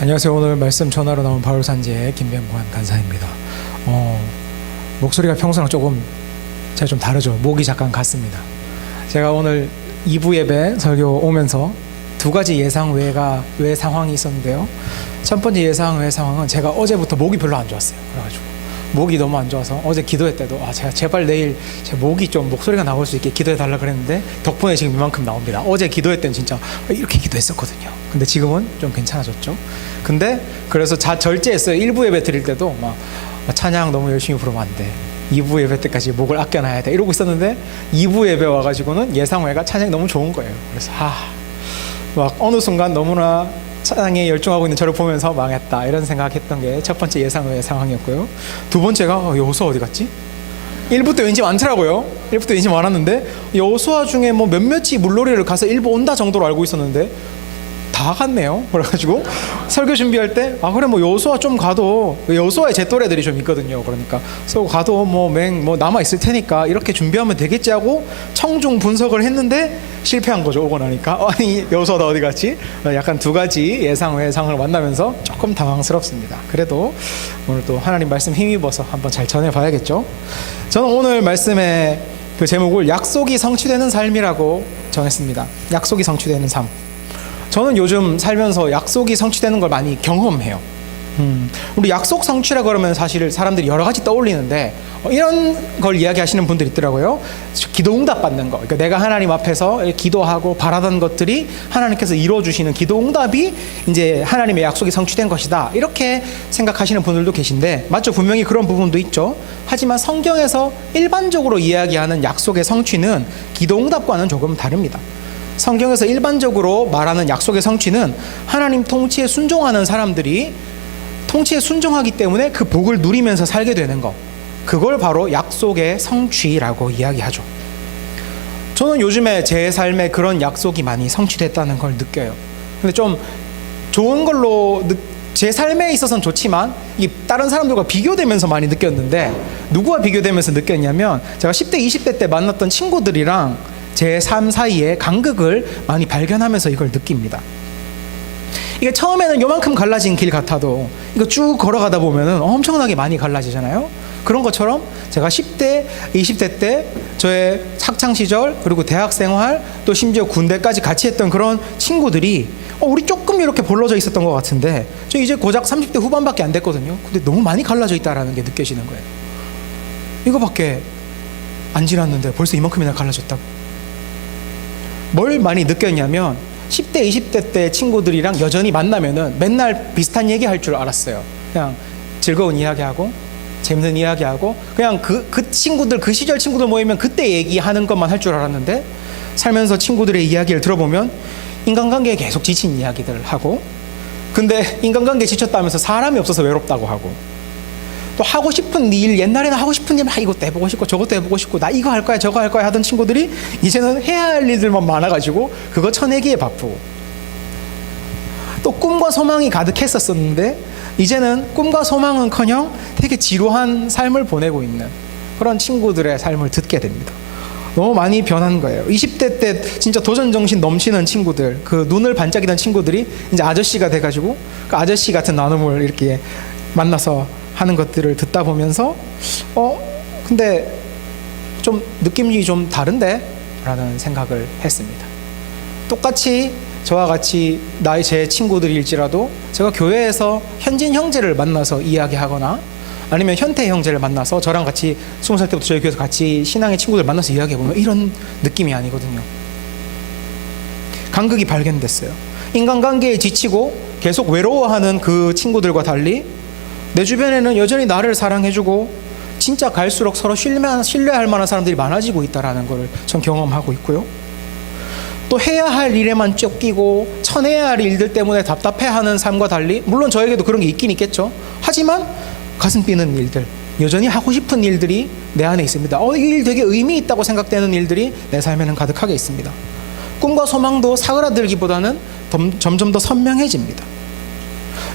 안녕하세요. 오늘 말씀 전하러 나온 바울산지의 김병관 간사입니다. 목소리가 평소랑 조금 제가 좀 다르죠. 목이 잠깐 갔습니다. 제가 오늘 2부 예배 설교 오면서 두 가지 예상 외 상황이 있었는데요. 첫 번째 예상 외 상황은 제가 어제부터 목이 별로 안 좋았어요. 그래가지고 목이 너무 안 좋아서 어제 기도회 때도 제가 제발 내일 제 목이 좀 목소리가 나올 수 있게 기도해 달라 그랬는데 덕분에 지금 이만큼 나옵니다. 어제 기도회 때는 진짜 이렇게 기도했었거든요. 근데 지금은 좀 괜찮아졌죠. 근데 그래서 절제했어요. 1부 예배 드릴 때도 막 찬양 너무 열심히 부르면 안 돼. 2부 예배 때까지 목을 아껴놔야 돼. 이러고 있었는데 2부 예배 와가지고는 예상외가 찬양이 너무 좋은 거예요. 그래서 막 어느 순간 너무나 찬양에 열중하고 있는 저를 보면서 망했다 이런 생각했던 게 첫 번째 예상외 상황이었고요. 두 번째가 여호수아 어디 갔지? 1부 때 왠지 많더라고요. 1부 때 왠지 많았는데 여호수아 중에 뭐 몇몇이 물놀이를 가서 일부 온다 정도로 알고 있었는데 다 갔네요. 그래가지고 설교 준비할 때 그래 뭐 여호수아 좀 가도 여호수아의 제 또래들이 좀 있거든요. 그러니까 그래서 가도 뭐 남아 있을 테니까 이렇게 준비하면 되겠지 하고 청중 분석을 했는데 실패한 거죠. 오고 나니까 아니 여호수아가 어디 갔지? 약간 두 가지 예상 외 상황을 만나면서 조금 당황스럽습니다. 그래도 오늘 또 하나님 말씀 힘입어서 한번 잘 전해봐야겠죠. 저는 오늘 말씀의 그 제목을 약속이 성취되는 삶이라고 정했습니다. 약속이 성취되는 삶. 저는 요즘 살면서 약속이 성취되는 걸 많이 경험해요. 우리 약속 성취라 그러면 사실 사람들이 여러 가지 떠올리는데 이런 걸 이야기하시는 분들이 있더라고요. 기도응답 받는 거. 그러니까 내가 하나님 앞에서 기도하고 바라던 것들이 하나님께서 이루어주시는 기도응답이 이제 하나님의 약속이 성취된 것이다. 이렇게 생각하시는 분들도 계신데 맞죠? 분명히 그런 부분도 있죠. 하지만 성경에서 일반적으로 이야기하는 약속의 성취는 기도응답과는 조금 다릅니다. 성경에서 일반적으로 말하는 약속의 성취는 하나님 통치에 순종하는 사람들이 통치에 순종하기 때문에 그 복을 누리면서 살게 되는 것, 그걸 바로 약속의 성취라고 이야기하죠. 저는 요즘에 제 삶에 그런 약속이 많이 성취됐다는 걸 느껴요. 근데 좀 좋은 걸로 제 삶에 있어서는 좋지만 이 다른 사람들과 비교되면서 많이 느꼈는데, 누구와 비교되면서 느꼈냐면 제가 10대 20대 때 만났던 친구들이랑 제 삶 사이에 간극을 많이 발견하면서 이걸 느낍니다. 이게 처음에는 요만큼 갈라진 길 같아도 이거 쭉 걸어가다 보면은 엄청나게 많이 갈라지잖아요. 그런 것처럼 제가 10대, 20대 때 저의 학창시절 그리고 대학생활 또 심지어 군대까지 같이 했던 그런 친구들이 우리 조금 이렇게 벌어져 있었던 것 같은데 저 이제 고작 30대 후반밖에 안 됐거든요. 근데 너무 많이 갈라져 있다는 게 느껴지는 거예요. 이거밖에 안 지났는데 벌써 이만큼이나 갈라졌다고. 뭘 많이 느꼈냐면 10대, 20대 때 친구들이랑 여전히 만나면은 맨날 비슷한 얘기 할 줄 알았어요. 그냥 즐거운 이야기하고 재밌는 이야기하고 그냥 그 친구들, 그 시절 친구들 모이면 그때 얘기하는 것만 할 줄 알았는데 살면서 친구들의 이야기를 들어보면 인간관계에 계속 지친 이야기들을 하고, 근데 인간관계에 지쳤다면서 사람이 없어서 외롭다고 하고, 또 하고 싶은 일, 옛날에는 하고 싶은 일 막 이것도 해보고 싶고 저것도 해보고 싶고 나 이거 할 거야 저거 할 거야 하던 친구들이 이제는 해야 할 일들만 많아가지고 그거 쳐내기에 바쁘고, 또 꿈과 소망이 가득했었는데 이제는 꿈과 소망은커녕 되게 지루한 삶을 보내고 있는 그런 친구들의 삶을 듣게 됩니다. 너무 많이 변한 거예요. 20대 때 진짜 도전정신 넘치는 친구들, 그 눈을 반짝이던 친구들이 이제 아저씨가 돼가지고 그 아저씨 같은 나눔을 이렇게 만나서 하는 것들을 듣다 보면서 근데 좀 느낌이 좀 다른데? 라는 생각을 했습니다. 똑같이 저와 같이 제 친구들일지라도 제가 교회에서 현진 형제를 만나서 이야기하거나 아니면 현태 형제를 만나서 저랑 같이 20살 때부터 저희 교회에서 같이 신앙의 친구들 만나서 이야기해보면 이런 느낌이 아니거든요. 간극이 발견됐어요. 인간관계에 지치고 계속 외로워하는 그 친구들과 달리 내 주변에는 여전히 나를 사랑해주고 진짜 갈수록 서로 신뢰할 만한 사람들이 많아지고 있다는 걸 전 경험하고 있고요. 또 해야 할 일에만 쫓기고 쳐내야 할 일들 때문에 답답해하는 삶과 달리, 물론 저에게도 그런 게 있긴 있겠죠. 하지만 가슴 뛰는 일들, 여전히 하고 싶은 일들이 내 안에 있습니다. 이 일 되게 의미 있다고 생각되는 일들이 내 삶에는 가득하게 있습니다. 꿈과 소망도 사그라들기보다는 점점 더 선명해집니다.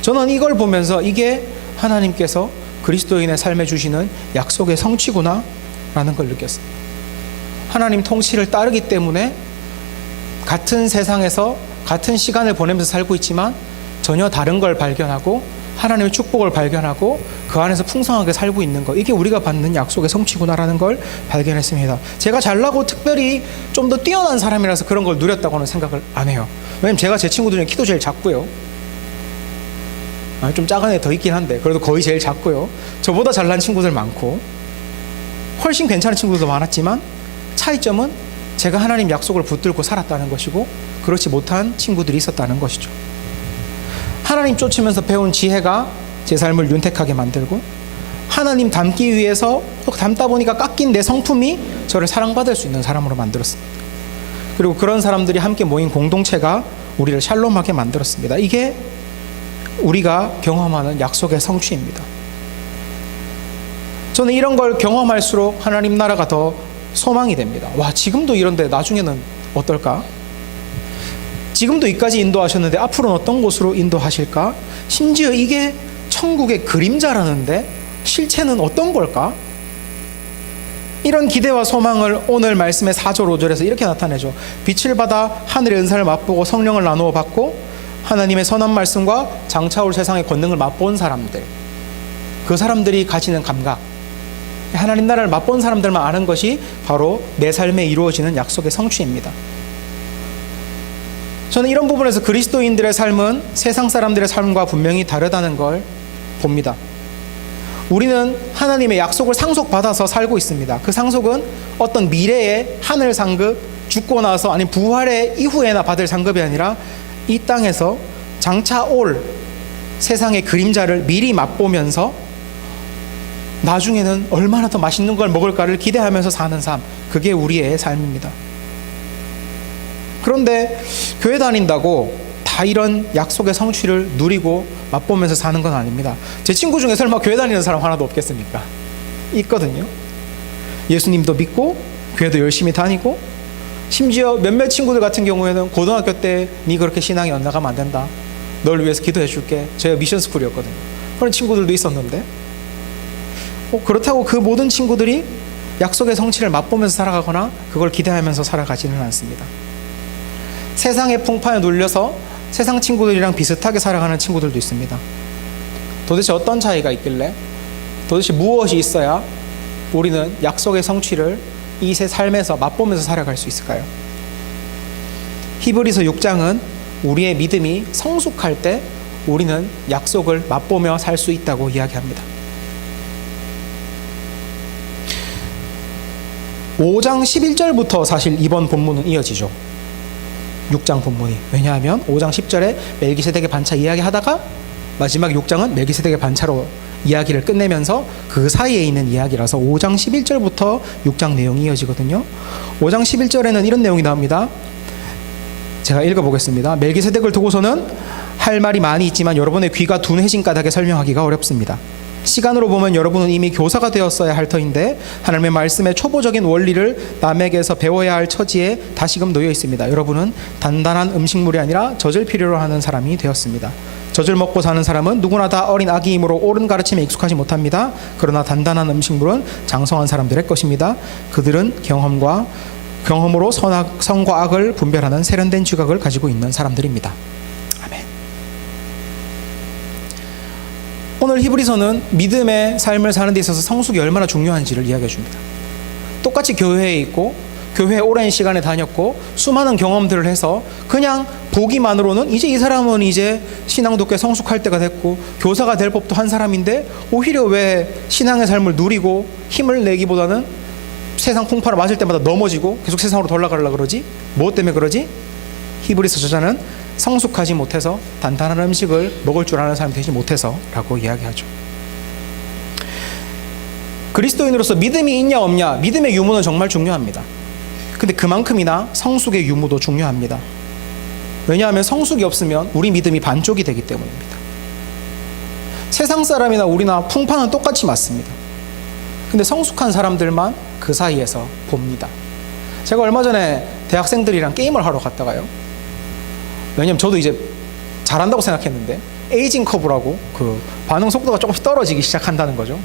저는 이걸 보면서 이게 하나님께서 그리스도인의 삶에 주시는 약속의 성취구나 라는 걸 느꼈습니다. 하나님 통치를 따르기 때문에 같은 세상에서 같은 시간을 보내면서 살고 있지만 전혀 다른 걸 발견하고 하나님의 축복을 발견하고 그 안에서 풍성하게 살고 있는 것, 이게 우리가 받는 약속의 성취구나라는 걸 발견했습니다. 제가 잘나고 특별히 좀 더 뛰어난 사람이라서 그런 걸 누렸다고는 생각을 안 해요. 왜냐면 제가 제 친구들 중에 키도 제일 작고요. 좀 작은 애 더 있긴 한데 그래도 거의 제일 작고요. 저보다 잘난 친구들 많고 훨씬 괜찮은 친구들도 많았지만 차이점은 제가 하나님 약속을 붙들고 살았다는 것이고 그렇지 못한 친구들이 있었다는 것이죠. 하나님 쫓으면서 배운 지혜가 제 삶을 윤택하게 만들고 하나님 닮기 위해서 닮다 보니까 깎인 내 성품이 저를 사랑받을 수 있는 사람으로 만들었습니다. 그리고 그런 사람들이 함께 모인 공동체가 우리를 샬롬하게 만들었습니다. 이게 우리가 경험하는 약속의 성취입니다. 저는 이런 걸 경험할수록 하나님 나라가 더 소망이 됩니다. 와, 지금도 이런데 나중에는 어떨까? 지금도 이까지 인도하셨는데 앞으로는 어떤 곳으로 인도하실까? 심지어 이게 천국의 그림자라는데 실체는 어떤 걸까? 이런 기대와 소망을 오늘 말씀의 4절 5절에서 이렇게 나타내죠. 빛을 받아 하늘의 은사를 맛보고 성령을 나누어 받고 하나님의 선한 말씀과 장차올 세상의 권능을 맛본 사람들, 그 사람들이 가지는 감각, 하나님 나라를 맛본 사람들만 아는 것이 바로 내 삶에 이루어지는 약속의 성취입니다. 저는 이런 부분에서 그리스도인들의 삶은 세상 사람들의 삶과 분명히 다르다는 걸 봅니다. 우리는 하나님의 약속을 상속받아서 살고 있습니다. 그 상속은 어떤 미래의 하늘 상급, 죽고 나서 아니 부활의 이후에나 받을 상급이 아니라 이 땅에서 장차 올 세상의 그림자를 미리 맛보면서 나중에는 얼마나 더 맛있는 걸 먹을까를 기대하면서 사는 삶, 그게 우리의 삶입니다. 그런데 교회 다닌다고 다 이런 약속의 성취를 누리고 맛보면서 사는 건 아닙니다. 제 친구 중에 설마 교회 다니는 사람 하나도 없겠습니까? 있거든요. 예수님도 믿고 교회도 열심히 다니고 심지어 몇몇 친구들 같은 경우에는 고등학교 때 니 그렇게 신앙이 엇나가면 안 된다, 널 위해서 기도해 줄게, 제가 미션 스쿨이었거든요. 그런 친구들도 있었는데 그렇다고 그 모든 친구들이 약속의 성취를 맛보면서 살아가거나 그걸 기대하면서 살아가지는 않습니다. 세상의 풍파에 눌려서 세상 친구들이랑 비슷하게 살아가는 친구들도 있습니다. 도대체 어떤 차이가 있길래, 도대체 무엇이 있어야 우리는 약속의 성취를 이 새 삶에서 맛보면서 살아갈 수 있을까요? 히브리서 6장은 우리의 믿음이 성숙할 때 우리는 약속을 맛보며 살 수 있다고 이야기합니다. 5장 11절부터 사실 이번 본문은 이어지죠. 6장 본문이. 왜냐하면 5장 10절에 멜기세덱의 반차 이야기하다가 마지막 6장은 멜기세덱의 반차로 이야기를 끝내면서 그 사이에 있는 이야기라서 5장 11절부터 6장 내용이 이어지거든요. 5장 11절에는 이런 내용이 나옵니다. 제가 읽어보겠습니다. 멜기세덱을 두고서는 할 말이 많이 있지만 여러분의 귀가 둔해진 까닭에 설명하기가 어렵습니다. 시간으로 보면 여러분은 이미 교사가 되었어야 할 터인데 하나님의 말씀의 초보적인 원리를 남에게서 배워야 할 처지에 다시금 놓여 있습니다. 여러분은 단단한 음식물이 아니라 젖을 필요로 하는 사람이 되었습니다. 젖을 먹고 사는 사람은 누구나 다 어린 아기이므로 옳은 가르침에 익숙하지 못합니다. 그러나 단단한 음식물은 장성한 사람들의 것입니다. 그들은 경험으로 선과 악을 분별하는 세련된 지각을 가지고 있는 사람들입니다. 아멘. 오늘 히브리서는 믿음의 삶을 사는 데 있어서 성숙이 얼마나 중요한지를 이야기해 줍니다. 똑같이 교회에 있고 교회에 오랜 시간에 다녔고 수많은 경험들을 해서 그냥 보기만으로는 이제 이 사람은 이제 신앙도 꽤 성숙할 때가 됐고 교사가 될 법도 한 사람인데 오히려 왜 신앙의 삶을 누리고 힘을 내기보다는 세상 풍파를 맞을 때마다 넘어지고 계속 세상으로 돌아가려고 그러지? 무엇 때문에 그러지? 히브리서 저자는 성숙하지 못해서 단단한 음식을 먹을 줄 아는 사람이 되지 못해서 라고 이야기하죠. 그리스도인으로서 믿음이 있냐 없냐, 믿음의 유무는 정말 중요합니다. 근데 그만큼이나 성숙의 유무도 중요합니다. 왜냐하면 성숙이 없으면 우리 믿음이 반쪽이 되기 때문입니다. 세상 사람이나 우리나 풍파는 똑같이 맞습니다. 근데 성숙한 사람들만 그 사이에서 봅니다. 제가 얼마 전에 대학생들이랑 게임을 하러 갔다가요, 왜냐면 저도 이제 잘한다고 생각했는데 에이징 커브라고 그 반응 속도가 조금씩 떨어지기 시작한다는 거죠.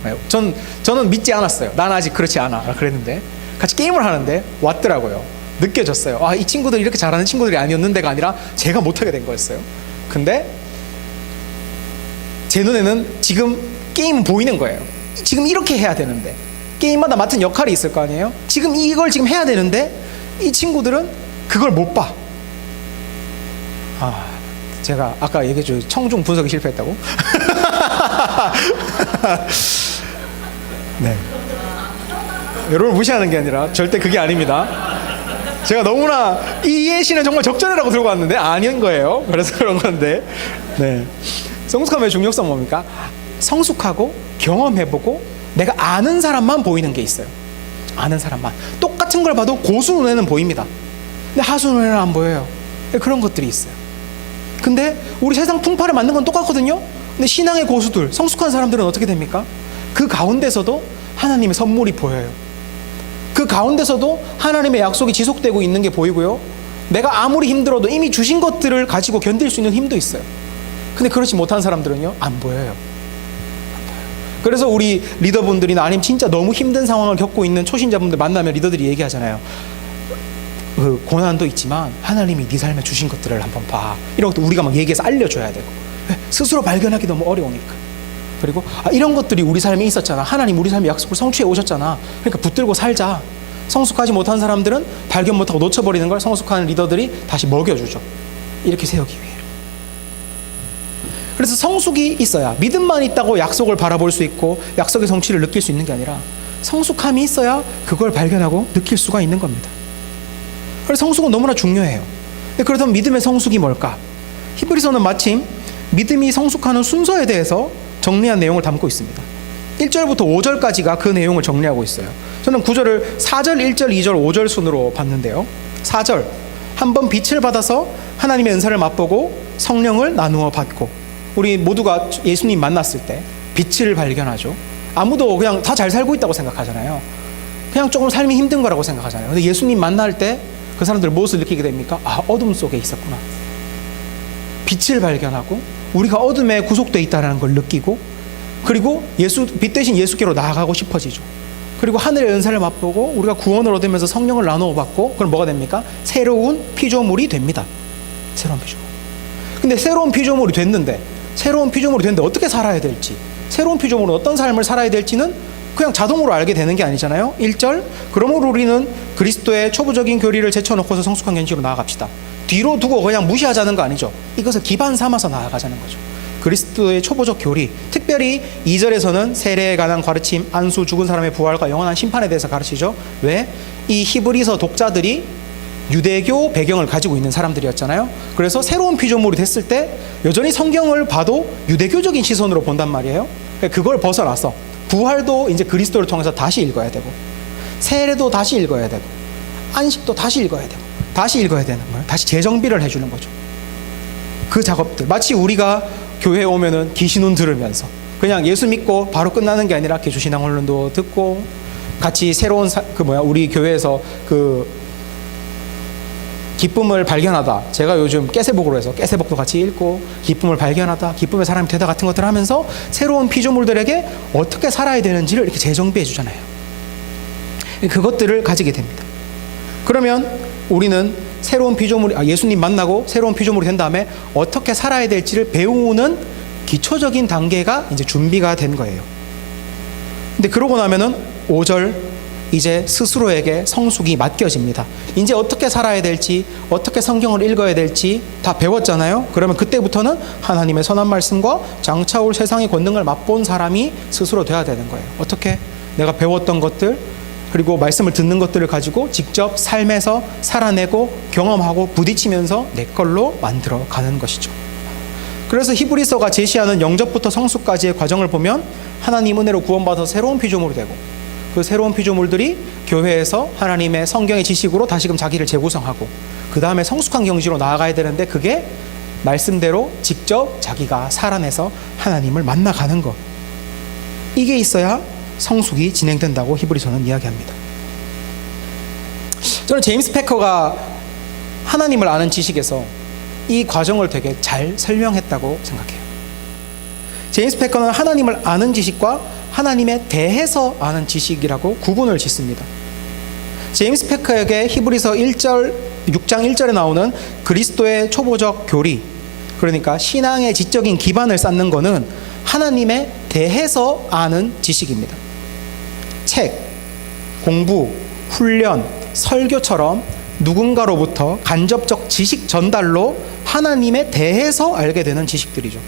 저는 믿지 않았어요. 난 아직 그렇지 않아 그랬는데 같이 게임을 하는데 왔더라고요. 느껴졌어요. 이 친구들이 이렇게 잘하는 친구들이 아니었는데가 아니라 제가 못하게 된 거였어요. 근데 제 눈에는 지금 게임은 보이는 거예요. 지금 이렇게 해야 되는데, 게임마다 맡은 역할이 있을 거 아니에요. 지금 이걸 지금 해야 되는데 이 친구들은 그걸 못 봐. 제가 아까 얘기했죠. 청중 분석이 실패했다고. 네. 여러분 무시하는 게 아니라 절대 그게 아닙니다. 제가 너무나 이 예시는 정말 적절하라고 들고 왔는데 아닌 거예요. 그래서 그런 건데, 네. 성숙함의 중요성 뭡니까? 성숙하고 경험해보고 내가 아는 사람만 보이는 게 있어요. 아는 사람만. 똑같은 걸 봐도 고수 눈에는 보입니다. 근데 하수 눈에는 안 보여요. 그런 것들이 있어요. 근데 우리 세상 풍파를 만든 건 똑같거든요. 근데 신앙의 고수들, 성숙한 사람들은 어떻게 됩니까? 그 가운데서도 하나님의 선물이 보여요. 그 가운데서도 하나님의 약속이 지속되고 있는 게 보이고요. 내가 아무리 힘들어도 이미 주신 것들을 가지고 견딜 수 있는 힘도 있어요. 근데 그렇지 못한 사람들은요, 안 보여요. 그래서 우리 리더분들이나 아니면 진짜 너무 힘든 상황을 겪고 있는 초신자분들 만나면 리더들이 얘기하잖아요. 그 고난도 있지만 하나님이 네 삶에 주신 것들을 한번 봐. 이런 것도 우리가 막 얘기해서 알려줘야 되고, 스스로 발견하기 너무 어려우니까. 그리고 이런 것들이 우리 삶에 있었잖아. 하나님 우리 삶에 약속을 성취해 오셨잖아. 그러니까 붙들고 살자. 성숙하지 못한 사람들은 발견 못하고 놓쳐버리는 걸 성숙한 리더들이 다시 먹여주죠. 이렇게 세우기 위해. 그래서 성숙이 있어야, 믿음만 있다고 약속을 바라볼 수 있고 약속의 성취를 느낄 수 있는 게 아니라 성숙함이 있어야 그걸 발견하고 느낄 수가 있는 겁니다. 그래서 성숙은 너무나 중요해요. 그렇다면 믿음의 성숙이 뭘까? 히브리서는 마침 믿음이 성숙하는 순서에 대해서 정리한 내용을 담고 있습니다. 1절부터 5절까지가 그 내용을 정리하고 있어요. 저는 구절을 4절, 1절, 2절, 5절 순으로 봤는데요. 4절, 한번 빛을 받아서 하나님의 은사를 맛보고 성령을 나누어 받고. 우리 모두가 예수님 만났을 때 빛을 발견하죠. 아무도 그냥 다 잘 살고 있다고 생각하잖아요. 그냥 조금 삶이 힘든 거라고 생각하잖아요. 근데 예수님 만날 때 그 사람들 무엇을 느끼게 됩니까? 어둠 속에 있었구나. 빛을 발견하고 우리가 어둠에 구속되어 있다는 걸 느끼고, 그리고 빛 대신 예수께로 나아가고 싶어지죠. 그리고 하늘의 은사를 맛보고 우리가 구원을 얻으면서 성령을 나누어 받고, 그럼 뭐가 됩니까? 새로운 피조물이 됩니다. 새로운 피조물. 근데 새로운 피조물이 됐는데 어떻게 살아야 될지, 새로운 피조물은 어떤 삶을 살아야 될지는 그냥 자동으로 알게 되는 게 아니잖아요. 1절, 그러므로 우리는 그리스도의 초부적인 교리를 제쳐놓고서 성숙한 견지로 나아갑시다. 뒤로 두고 그냥 무시하자는 거 아니죠. 이것을 기반 삼아서 나아가자는 거죠. 그리스도의 초보적 교리, 특별히 2절에서는 세례에 관한 가르침, 안수, 죽은 사람의 부활과 영원한 심판에 대해서 가르치죠. 왜? 이 히브리서 독자들이 유대교 배경을 가지고 있는 사람들이었잖아요. 그래서 새로운 피조물이 됐을 때 여전히 성경을 봐도 유대교적인 시선으로 본단 말이에요. 그걸 벗어나서 부활도 이제 그리스도를 통해서 다시 읽어야 되고, 세례도 다시 읽어야 되고, 안식도 다시 읽어야 되고, 다시 읽어야 되는 거예요. 다시 재정비를 해주는 거죠. 그 작업들, 마치 우리가 교회에 오면은 기신운 들으면서 그냥 예수 믿고 바로 끝나는 게 아니라 개주신앙언론도 듣고, 같이 새로운 우리 교회에서 기쁨을 발견하다. 제가 요즘 깨세복으로 해서 깨세복도 같이 읽고, 기쁨을 발견하다, 기쁨의 사람이 되다 같은 것들을 하면서 새로운 피조물들에게 어떻게 살아야 되는지를 이렇게 재정비해 주잖아요. 그것들을 가지게 됩니다. 그러면 우리는 새로운 피조물이, 예수님 만나고 새로운 피조물이 된 다음에 어떻게 살아야 될지를 배우는 기초적인 단계가 이제 준비가 된 거예요. 근데 그러고 나면은 5절, 이제 스스로에게 성숙이 맡겨집니다. 이제 어떻게 살아야 될지, 어떻게 성경을 읽어야 될지 다 배웠잖아요. 그러면 그때부터는 하나님의 선한 말씀과 장차올 세상의 권능을 맛본 사람이 스스로 돼야 되는 거예요. 어떻게? 내가 배웠던 것들, 그리고 말씀을 듣는 것들을 가지고 직접 삶에서 살아내고 경험하고 부딪히면서 내 걸로 만들어 가는 것이죠. 그래서 히브리서가 제시하는 영접부터 성숙까지의 과정을 보면 하나님 은혜로 구원받아서 새로운 피조물이 되고, 그 새로운 피조물들이 교회에서 하나님의 성경의 지식으로 다시금 자기를 재구성하고, 그 다음에 성숙한 경지로 나아가야 되는데, 그게 말씀대로 직접 자기가 살아내서 하나님을 만나가는 것, 이게 있어야 성숙이 진행된다고 히브리서는 이야기합니다. 저는 제임스 패커가 하나님을 아는 지식에서 이 과정을 되게 잘 설명했다고 생각해요. 제임스 패커는 하나님을 아는 지식과 하나님에 대해서 아는 지식이라고 구분을 짓습니다. 제임스 패커에게 히브리서 6장 1절에 나오는 그리스도의 초보적 교리, 그러니까 신앙의 지적인 기반을 쌓는 것은 하나님에 대해서 아는 지식입니다. 책, 공부, 훈련, 설교처럼 누군가로부터 간접적 지식 전달로 하나님에 대해서 알게 되는 지식들이죠.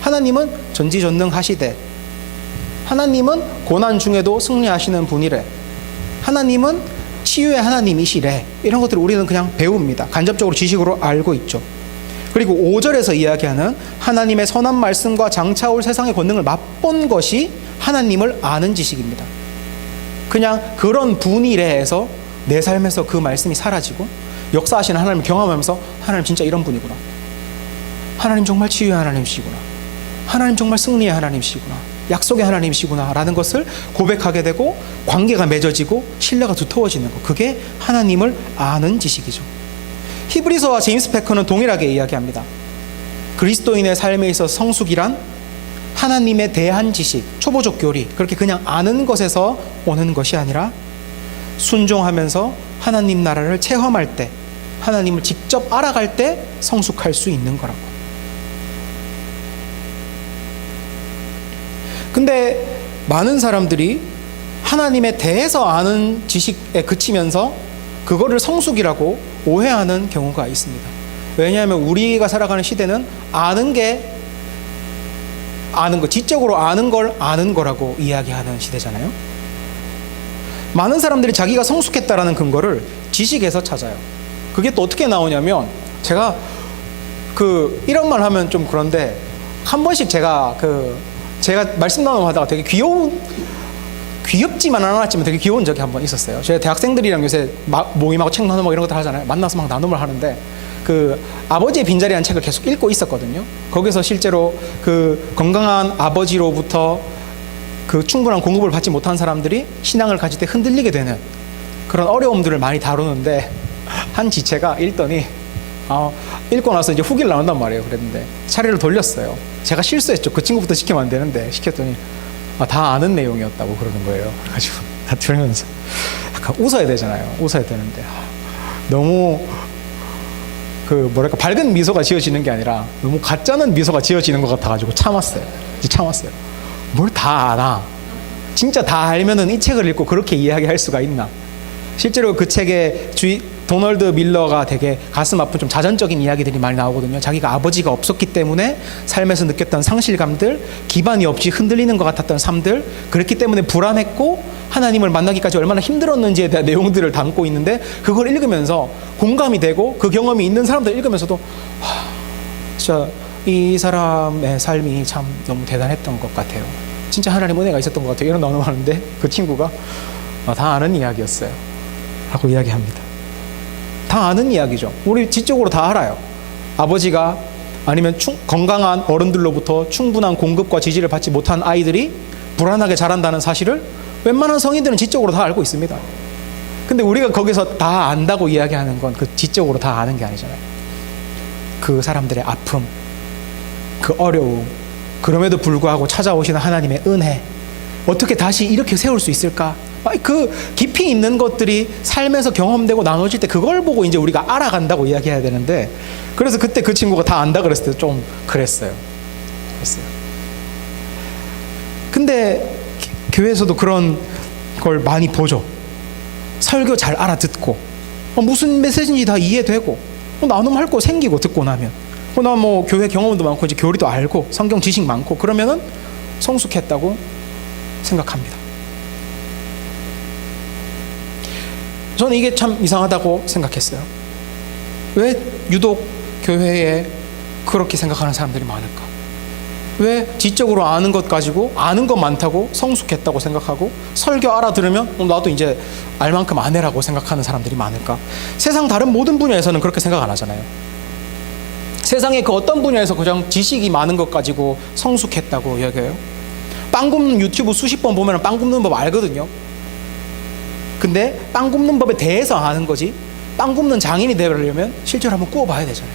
하나님은 전지전능하시되, 하나님은 고난 중에도 승리하시는 분이래, 하나님은 치유의 하나님이시래, 이런 것들을 우리는 그냥 배웁니다. 간접적으로 지식으로 알고 있죠. 그리고 5절에서 이야기하는 하나님의 선한 말씀과 장차올 세상의 권능을 맛본 것이 하나님을 아는 지식입니다. 그냥 그런 분이래 해서 내 삶에서 그 말씀이 사라지고 역사하시는 하나님을 경험하면서 하나님 진짜 이런 분이구나, 하나님 정말 치유의 하나님이시구나, 하나님 정말 승리의 하나님이시구나, 약속의 하나님이시구나 라는 것을 고백하게 되고 관계가 맺어지고 신뢰가 두터워지는 것, 그게 하나님을 아는 지식이죠. 히브리서와 제임스 패커는 동일하게 이야기합니다. 그리스도인의 삶에 있어서 성숙이란 하나님에 대한 지식, 초보적 교리, 그렇게 그냥 아는 것에서 오는 것이 아니라 순종하면서 하나님 나라를 체험할 때, 하나님을 직접 알아갈 때 성숙할 수 있는 거라고. 근데 많은 사람들이 하나님에 대해서 아는 지식에 그치면서 그거를 성숙이라고 오해하는 경우가 있습니다. 왜냐하면 우리가 살아가는 시대는 아는 거, 지적으로 아는 걸 아는 거라고 이야기하는 시대잖아요. 많은 사람들이 자기가 성숙했다라는 근거를 지식에서 찾아요. 그게 또 어떻게 나오냐면, 제가 이런 말 하면 좀 그런데, 한 번씩 제가 말씀 나눔하다가 되게 귀엽지만 않았지만 되게 귀여운 적이 한 번 있었어요. 저희 대학생들이랑 요새 모임하고 책 나눔하고 이런 것들 하잖아요. 만나서 막 나눔을 하는데, 아버지의 빈자리라는 책을 계속 읽고 있었거든요. 거기서 실제로 건강한 아버지로부터 충분한 공급을 받지 못한 사람들이 신앙을 가질 때 흔들리게 되는 그런 어려움들을 많이 다루는데, 한 지체가 읽더니 읽고 나서 이제 후기를 나눈단 말이에요. 그랬는데 차례를 돌렸어요. 제가 실수했죠. 그 친구부터 시키면 안 되는데 시켰더니 다 아는 내용이었다고 그러는 거예요. 그래가지고 다 들으면서 약간 웃어야 되잖아요. 웃어야 되는데 너무 밝은 미소가 지어지는 게 아니라 너무 가짜는 미소가 지어지는 것 같아가지고 참았어요. 뭘 다 아나? 진짜 다 알면은 이 책을 읽고 그렇게 이야기할 수가 있나? 실제로 그 책에 도널드 밀러가 되게 가슴 아픈 좀 자전적인 이야기들이 많이 나오거든요. 자기가 아버지가 없었기 때문에 삶에서 느꼈던 상실감들, 기반이 없이 흔들리는 것 같았던 삶들, 그랬기 때문에 불안했고 하나님을 만나기까지 얼마나 힘들었는지에 대한 내용들을 담고 있는데, 그걸 읽으면서 공감이 되고 그 경험이 있는 사람들 읽으면서도 진짜 이 사람의 삶이 참 너무 대단했던 것 같아요. 진짜 하나님 은혜가 있었던 것 같아요. 이런 나눔을 하는데 그 친구가 다 아는 이야기였어요 라고 이야기합니다. 다 아는 이야기죠. 우리 지적으로 다 알아요. 아버지가 아니면 건강한 어른들로부터 충분한 공급과 지지를 받지 못한 아이들이 불안하게 자란다는 사실을 웬만한 성인들은 지적으로 다 알고 있습니다. 근데 우리가 거기서 다 안다고 이야기하는 건 그 지적으로 다 아는 게 아니잖아요. 그 사람들의 아픔, 그 어려움, 그럼에도 불구하고 찾아오시는 하나님의 은혜, 어떻게 다시 이렇게 세울 수 있을까? 그 깊이 있는 것들이 삶에서 경험되고 나눠질 때 그걸 보고 이제 우리가 알아간다고 이야기해야 되는데, 그래서 그때 그 친구가 다 안다 그랬을 때 좀 그랬어요. 근데 교회에서도 그런 걸 많이 보죠. 설교 잘 알아듣고 무슨 메시지인지 다 이해되고 나눔할 거 생기고 듣고 나면 나 뭐 교회 경험도 많고 이제 교리도 알고 성경 지식 많고 그러면은 성숙했다고 생각합니다. 저는 이게 참 이상하다고 생각했어요. 왜 유독 교회에 그렇게 생각하는 사람들이 많을까? 왜 지적으로 아는 것 가지고 아는 것 많다고 성숙했다고 생각하고 설교 알아들으면 나도 이제 알 만큼 아내라고 생각하는 사람들이 많을까? 세상 다른 모든 분야에서는 그렇게 생각 안 하잖아요. 세상의 그 어떤 분야에서 그냥 지식이 많은 것 가지고 성숙했다고 이야기해요. 빵 굽는 유튜브 수십 번 보면 빵 굽는 법 알거든요. 근데 빵 굽는 법에 대해서 아는 거지, 빵 굽는 장인이 되려면 실제로 한번 구워봐야 되잖아요.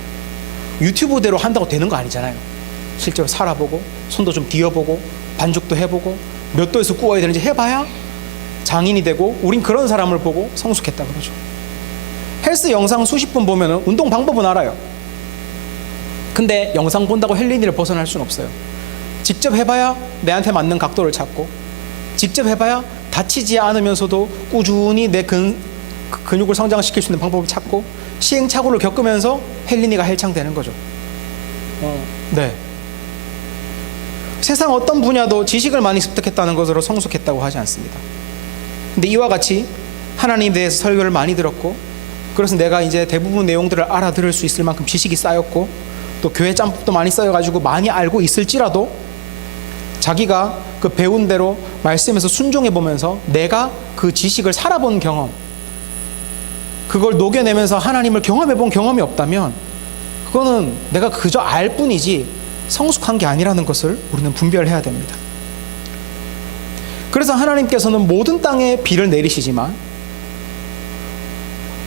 유튜브대로 한다고 되는 거 아니잖아요. 실제로 살아보고 손도 좀 뒤어보고 반죽도 해보고 몇 도에서 구워야 되는지 해봐야 장인이 되고, 우린 그런 사람을 보고 성숙했다 그러죠. 헬스 영상 수십 번 보면 운동 방법은 알아요. 근데 영상 본다고 헬린이를 벗어날 수는 없어요. 직접 해봐야 내한테 맞는 각도를 찾고, 직접 해봐야 다치지 않으면서도 꾸준히 내 근육을 성장시킬 수 있는 방법을 찾고, 시행착오를 겪으면서 헬린이가 헬창되는 거죠. 네. 세상 어떤 분야도 지식을 많이 습득했다는 것으로 성숙했다고 하지 않습니다. 근데 이와 같이 하나님에 대해서 설교를 많이 들었고, 그래서 내가 이제 대부분 내용들을 알아들을 수 있을 만큼 지식이 쌓였고, 또 교회 짬밥도 많이 쌓여가지고 많이 알고 있을지라도 자기가 그 배운 대로 말씀에서 순종해 보면서 내가 그 지식을 살아본 경험, 그걸 녹여내면서 하나님을 경험해 본 경험이 없다면 그거는 내가 그저 알 뿐이지 성숙한 게 아니라는 것을 우리는 분별해야 됩니다. 그래서 하나님께서는 모든 땅에 비를 내리시지만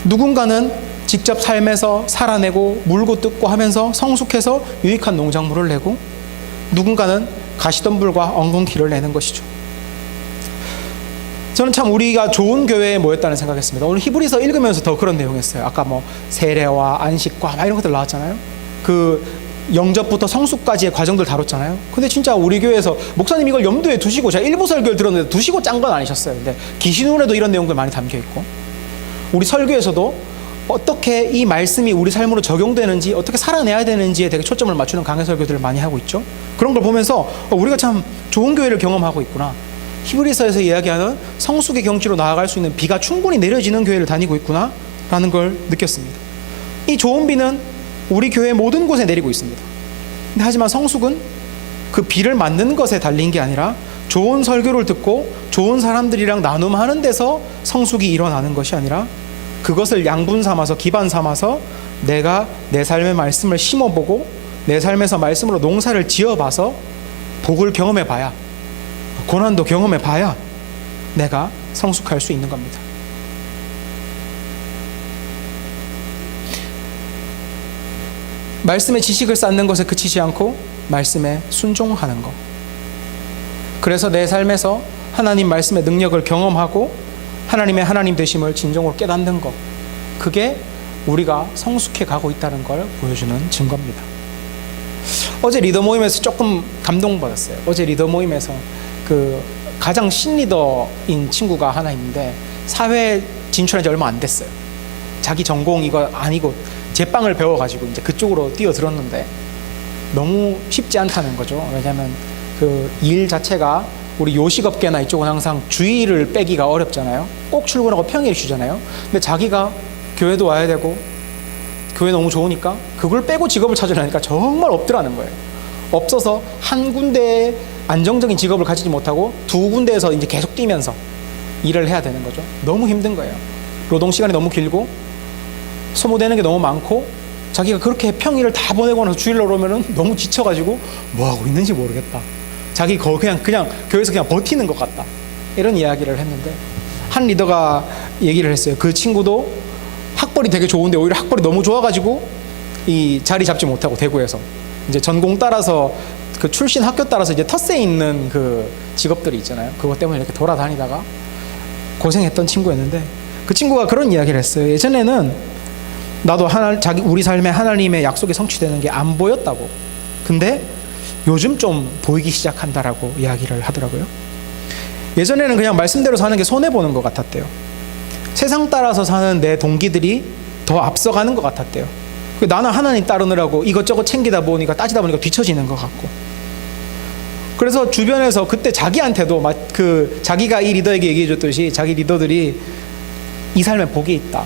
누군가는 직접 삶에서 살아내고 물고 뜯고 하면서 성숙해서 유익한 농작물을 내고, 누군가는 가시덤불과 엉겅퀴를 내는 것이죠. 저는 참 우리가 좋은 교회에 모였다는 생각했습니다. 오늘 히브리서 읽으면서 더 그런 내용이었어요. 아까 뭐 세례와 안식과 막 이런 것들 나왔잖아요. 그 영접부터 성숙까지의 과정들 다뤘잖아요. 근데 진짜 우리 교회에서 목사님 이걸 염두에 두시고, 제가 일부 설교를 들었는데 두시고 짠 건 아니셨어요. 근데 기신론에도 이런 내용들 많이 담겨 있고, 우리 설교에서도 어떻게 이 말씀이 우리 삶으로 적용되는지, 어떻게 살아내야 되는지에 되게 초점을 맞추는 강해 설교들을 많이 하고 있죠. 그런 걸 보면서 우리가 참 좋은 교회를 경험하고 있구나, 히브리서에서 이야기하는 성숙의 경지로 나아갈 수 있는 비가 충분히 내려지는 교회를 다니고 있구나 라는 걸 느꼈습니다. 이 좋은 비는 우리 교회 모든 곳에 내리고 있습니다. 근데 하지만 성숙은 그 비를 맞는 것에 달린 게 아니라 좋은 설교를 듣고 좋은 사람들이랑 나눔하는 데서 성숙이 일어나는 것이 아니라, 그것을 양분 삼아서 기반 삼아서 내가 내 삶의 말씀을 심어보고 내 삶에서 말씀으로 농사를 지어봐서 복을 경험해봐야, 고난도 경험해봐야 내가 성숙할 수 있는 겁니다. 말씀의 지식을 쌓는 것에 그치지 않고 말씀에 순종하는 것. 그래서 내 삶에서 하나님 말씀의 능력을 경험하고 하나님의 하나님 되심을 진정으로 깨닫는 것, 그게 우리가 성숙해 가고 있다는 걸 보여주는 증거입니다. 어제 리더 모임에서 조금 감동받았어요. 어제 리더 모임에서 그 가장 신리더인 친구가 하나 있는데 사회 진출한 지 얼마 안 됐어요. 자기 전공 이거 아니고 제빵을 배워가지고 이제 그쪽으로 뛰어들었는데 너무 쉽지 않다는 거죠. 왜냐하면 그 일 자체가 우리 요식업계나 이쪽은 항상 주일을 빼기가 어렵잖아요. 꼭 출근하고 평일 쉬잖아요. 근데 자기가 교회도 와야 되고 교회 너무 좋으니까 그걸 빼고 직업을 찾으려니까 정말 없더라는 거예요. 없어서 한 군데에 안정적인 직업을 가지지 못하고 두 군데에서 이제 계속 뛰면서 일을 해야 되는 거죠. 너무 힘든 거예요. 노동 시간이 너무 길고 소모되는 게 너무 많고, 자기가 그렇게 평일을 다 보내고 나서 주일로 오면은 너무 지쳐가지고 뭐 하고 있는지 모르겠다. 자기 그냥 교회에서 그냥 버티는 것 같다. 이런 이야기를 했는데 한 리더가 얘기를 했어요. 그 친구도 학벌이 되게 좋은데 오히려 학벌이 너무 좋아가지고 이 자리 잡지 못하고 대구에서 이제 전공 따라서 그 출신 학교 따라서 이제 텃세 있는 그 직업들이 있잖아요. 그것 때문에 이렇게 돌아다니다가 고생했던 친구였는데, 그 친구가 그런 이야기를 했어요. 예전에는 나도 우리 삶에 하나님의 약속이 성취되는 게 안 보였다고. 근데 요즘 좀 보이기 시작한다라고 이야기를 하더라고요. 예전에는 그냥 말씀대로 사는 게 손해보는 것 같았대요. 세상 따라서 사는 내 동기들이 더 앞서가는 것 같았대요. 나는 하나님 따르느라고 이것저것 챙기다 보니까 따지다 보니까 뒤처지는 것 같고. 그래서 주변에서 그때 자기한테도 그 자기가 이 리더에게 얘기해 줬듯이 자기 리더들이 이 삶에 복이 있다,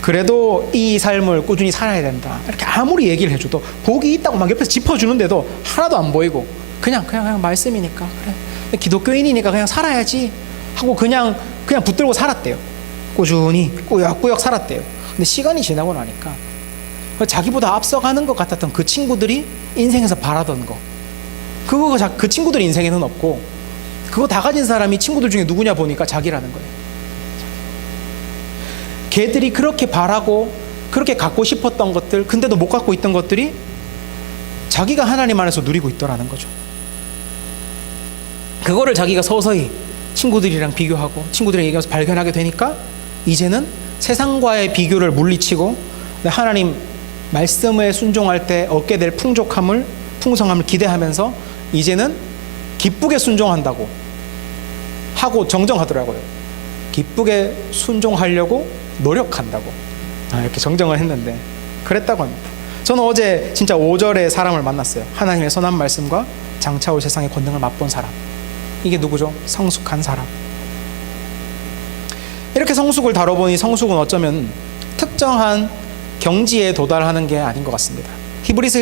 그래도 이 삶을 꾸준히 살아야 된다, 이렇게 아무리 얘기를 해줘도 복이 있다고 막 옆에서 짚어주는데도 하나도 안 보이고 그냥 말씀이니까 그래, 기독교인이니까 그냥 살아야지 하고 그냥 붙들고 살았대요. 꾸준히 꾸역꾸역 살았대요. 근데 시간이 지나고 나니까 자기보다 앞서가는 것 같았던 그 친구들이 인생에서 바라던 거, 그거 그 친구들 인생에는 없고, 그거 다 가진 사람이 친구들 중에 누구냐 보니까 자기라는 거예요. 걔들이 그렇게 바라고 그렇게 갖고 싶었던 것들, 근데도 못 갖고 있던 것들이 자기가 하나님 안에서 누리고 있더라는 거죠. 그거를 자기가 서서히 친구들이랑 비교하고 친구들이랑 얘기하면서 발견하게 되니까 이제는 세상과의 비교를 물리치고 하나님 말씀에 순종할 때 얻게 될 풍족함을 풍성함을 기대하면서 이제는 기쁘게 순종한다고 하고 정정하더라고요. 기쁘게 순종하려고 노력한다고 이렇게 정정을 했는데 그랬다고 합니다. 저는 어제 진짜 5절의 사람을 만났어요. 하나님의 선한 말씀과 장차올 세상의 권능을 맛본 사람. 이게 누구죠? 성숙한 사람. 이렇게 성숙을 다뤄보니 성숙은 어쩌면 특정한 경지에 도달하는 게 아닌 것 같습니다. 히브리서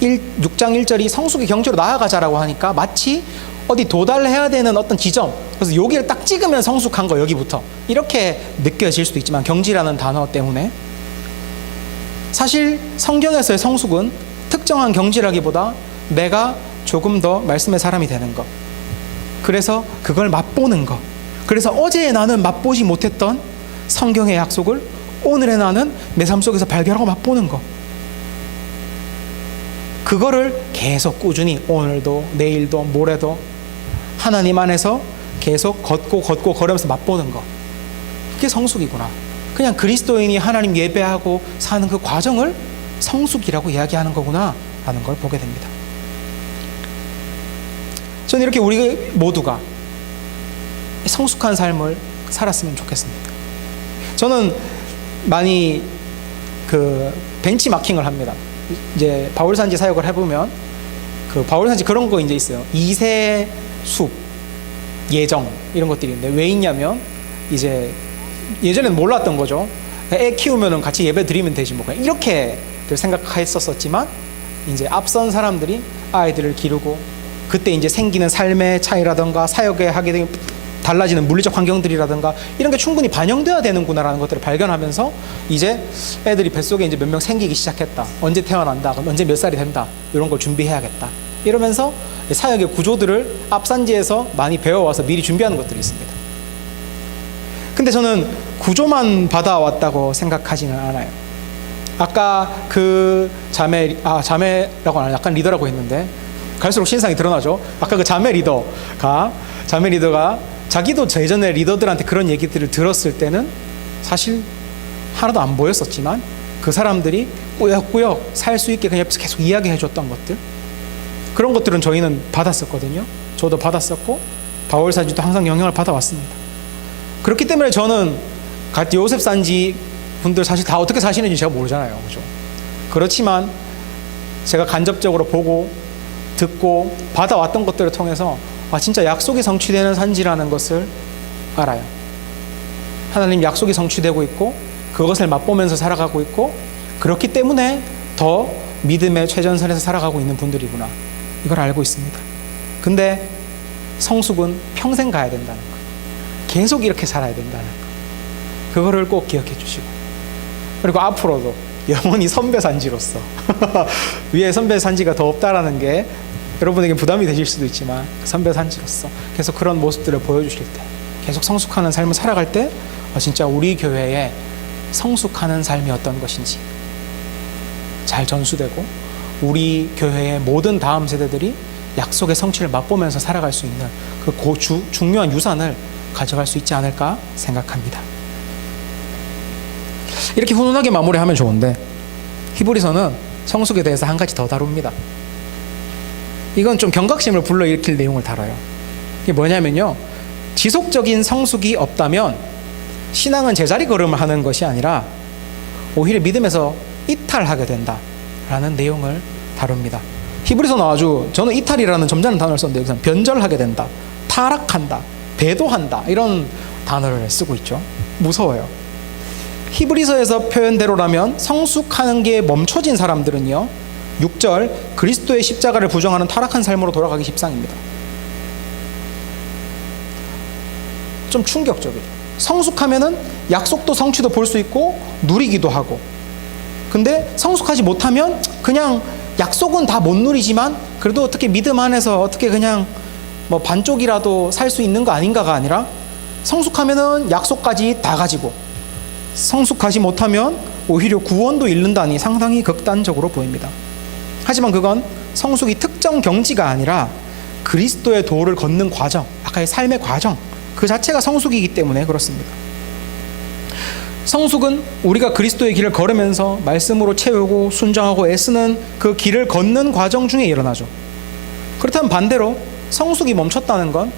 6장 1절이 성숙의 경지로 나아가자라고 하니까 마치 어디 도달해야 되는 어떤 지점, 그래서 여기를 딱 찍으면 성숙한 거, 여기부터 이렇게 느껴질 수도 있지만 경지라는 단어 때문에 사실 성경에서의 성숙은 특정한 경지라기보다 내가 조금 더 말씀의 사람이 되는 것, 그래서 그걸 맛보는 것, 그래서 어제 나는 맛보지 못했던 성경의 약속을 오늘의 나는 내 삶 속에서 발견하고 맛보는 것, 그거를 계속 꾸준히 오늘도 내일도 모레도 하나님 안에서 계속 걷고 걸으면서 맛보는 것, 그게 성숙이구나. 그냥 그리스도인이 하나님 예배하고 사는 그 과정을 성숙이라고 이야기하는 거구나 라는 걸 보게 됩니다. 저는 이렇게 우리 모두가 성숙한 삶을 살았으면 좋겠습니다. 저는 많이 벤치마킹을 합니다. 이제 바울산지 사역을 해보면 바울산지 그런 거 이제 있어요. 2세 숲 예정 이런 것들이 있는데 왜 있냐면 이제 예전에는 몰랐던 거죠. 애 키우면은 같이 예배 드리면 되지 뭐 이렇게 생각했었지만 이제 앞선 사람들이 아이들을 기르고 그때 이제 생기는 삶의 차이라든가 사역에 하게 되는 달라지는 물리적 환경들이라든가 이런 게 충분히 반영돼야 되는구나라는 것들을 발견하면서 이제 애들이 뱃속에 이제 몇 명 생기기 시작했다. 언제 태어난다. 그럼 언제 몇 살이 된다. 이런 걸 준비해야겠다. 이러면서 사역의 구조들을 앞산지에서 많이 배워와서 미리 준비하는 것들이 있습니다. 근데 저는 구조만 받아왔다고 생각하지는 않아요. 아까 그 자매라고 하나 약간 리더라고 했는데 갈수록 신상이 드러나죠. 아까 그 자매 리더가 자기도 예전에 리더들한테 그런 얘기들을 들었을 때는 사실 하나도 안 보였었지만 그 사람들이 꾸역꾸역 살 수 있게 그냥 계속 이야기해 줬던 것들, 그런 것들은 저희는 받았었거든요. 저도 받았었고 바울산지도 항상 영향을 받아왔습니다. 그렇기 때문에 저는 요셉산지 분들 사실 다 어떻게 사시는지 제가 모르잖아요. 그죠? 그렇지만 제가 간접적으로 보고 듣고 받아왔던 것들을 통해서 진짜 약속이 성취되는 산지라는 것을 알아요. 하나님 약속이 성취되고 있고 그것을 맛보면서 살아가고 있고 그렇기 때문에 더 믿음의 최전선에서 살아가고 있는 분들이구나, 이걸 알고 있습니다. 근데 성숙은 평생 가야 된다는 거, 계속 이렇게 살아야 된다는 거, 그거를 꼭 기억해 주시고, 그리고 앞으로도 영원히 선배 산지로서 위에 선배 산지가 더 없다라는 게 여러분에게 부담이 되실 수도 있지만 선배 산지로서 계속 그런 모습들을 보여주실 때, 계속 성숙하는 삶을 살아갈 때 진짜 우리 교회에 성숙하는 삶이 어떤 것인지 잘 전수되고 우리 교회의 모든 다음 세대들이 약속의 성취를 맛보면서 살아갈 수 있는 그 중요한 유산을 가져갈 수 있지 않을까 생각합니다. 이렇게 훈훈하게 마무리하면 좋은데 히브리서는 성숙에 대해서 한 가지 더 다룹니다. 이건 좀 경각심을 불러일으킬 내용을 다뤄요. 이게 뭐냐면요, 지속적인 성숙이 없다면 신앙은 제자리 걸음을 하는 것이 아니라 오히려 믿음에서 이탈하게 된다라는 내용을 다룹니다. 히브리서는 아주, 저는 이탈이라는 점잖은 단어를 썼는데 여기서는 변절하게 된다, 타락한다, 배도한다, 이런 단어를 쓰고 있죠. 무서워요. 히브리서에서 표현대로라면 성숙하는 게 멈춰진 사람들은요, 6절 그리스도의 십자가를 부정하는 타락한 삶으로 돌아가기 십상입니다. 좀 충격적이죠. 성숙하면은 약속도 성취도 볼 수 있고 누리기도 하고, 근데 성숙하지 못하면 그냥 약속은 다 못 누리지만 그래도 어떻게 믿음 안에서 어떻게 그냥 뭐 반쪽이라도 살 수 있는 거 아닌가가 아니라, 성숙하면은 약속까지 다 가지고 성숙하지 못하면 오히려 구원도 잃는다니 상당히 극단적으로 보입니다. 하지만 그건 성숙이 특정 경지가 아니라 그리스도의 도를 걷는 과정, 아까의 삶의 과정 그 자체가 성숙이기 때문에 그렇습니다. 성숙은 우리가 그리스도의 길을 걸으면서 말씀으로 채우고 순종하고 애쓰는 그 길을 걷는 과정 중에 일어나죠. 그렇다면 반대로 성숙이 멈췄다는 건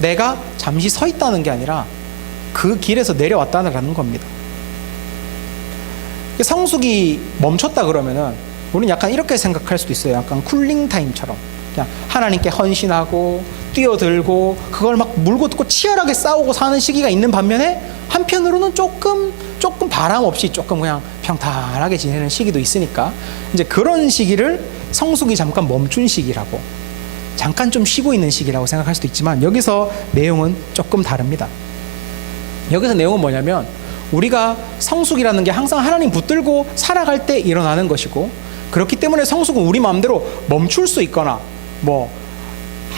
내가 잠시 서 있다는 게 아니라 그 길에서 내려왔다는 겁니다. 성숙이 멈췄다 그러면은 우리는 약간 이렇게 생각할 수도 있어요. 약간 쿨링 타임처럼 그냥 하나님께 헌신하고 뛰어들고 그걸 막 물고 뜯고 치열하게 싸우고 사는 시기가 있는 반면에 한편으로는 조금 바람 없이 조금 그냥 평탄하게 지내는 시기도 있으니까 이제 그런 시기를 성숙이 잠깐 멈춘 시기라고, 잠깐 좀 쉬고 있는 시기라고 생각할 수도 있지만 여기서 내용은 조금 다릅니다. 여기서 내용은 뭐냐면 우리가 성숙이라는 게 항상 하나님 붙들고 살아갈 때 일어나는 것이고, 그렇기 때문에 성숙은 우리 마음대로 멈출 수 있거나 뭐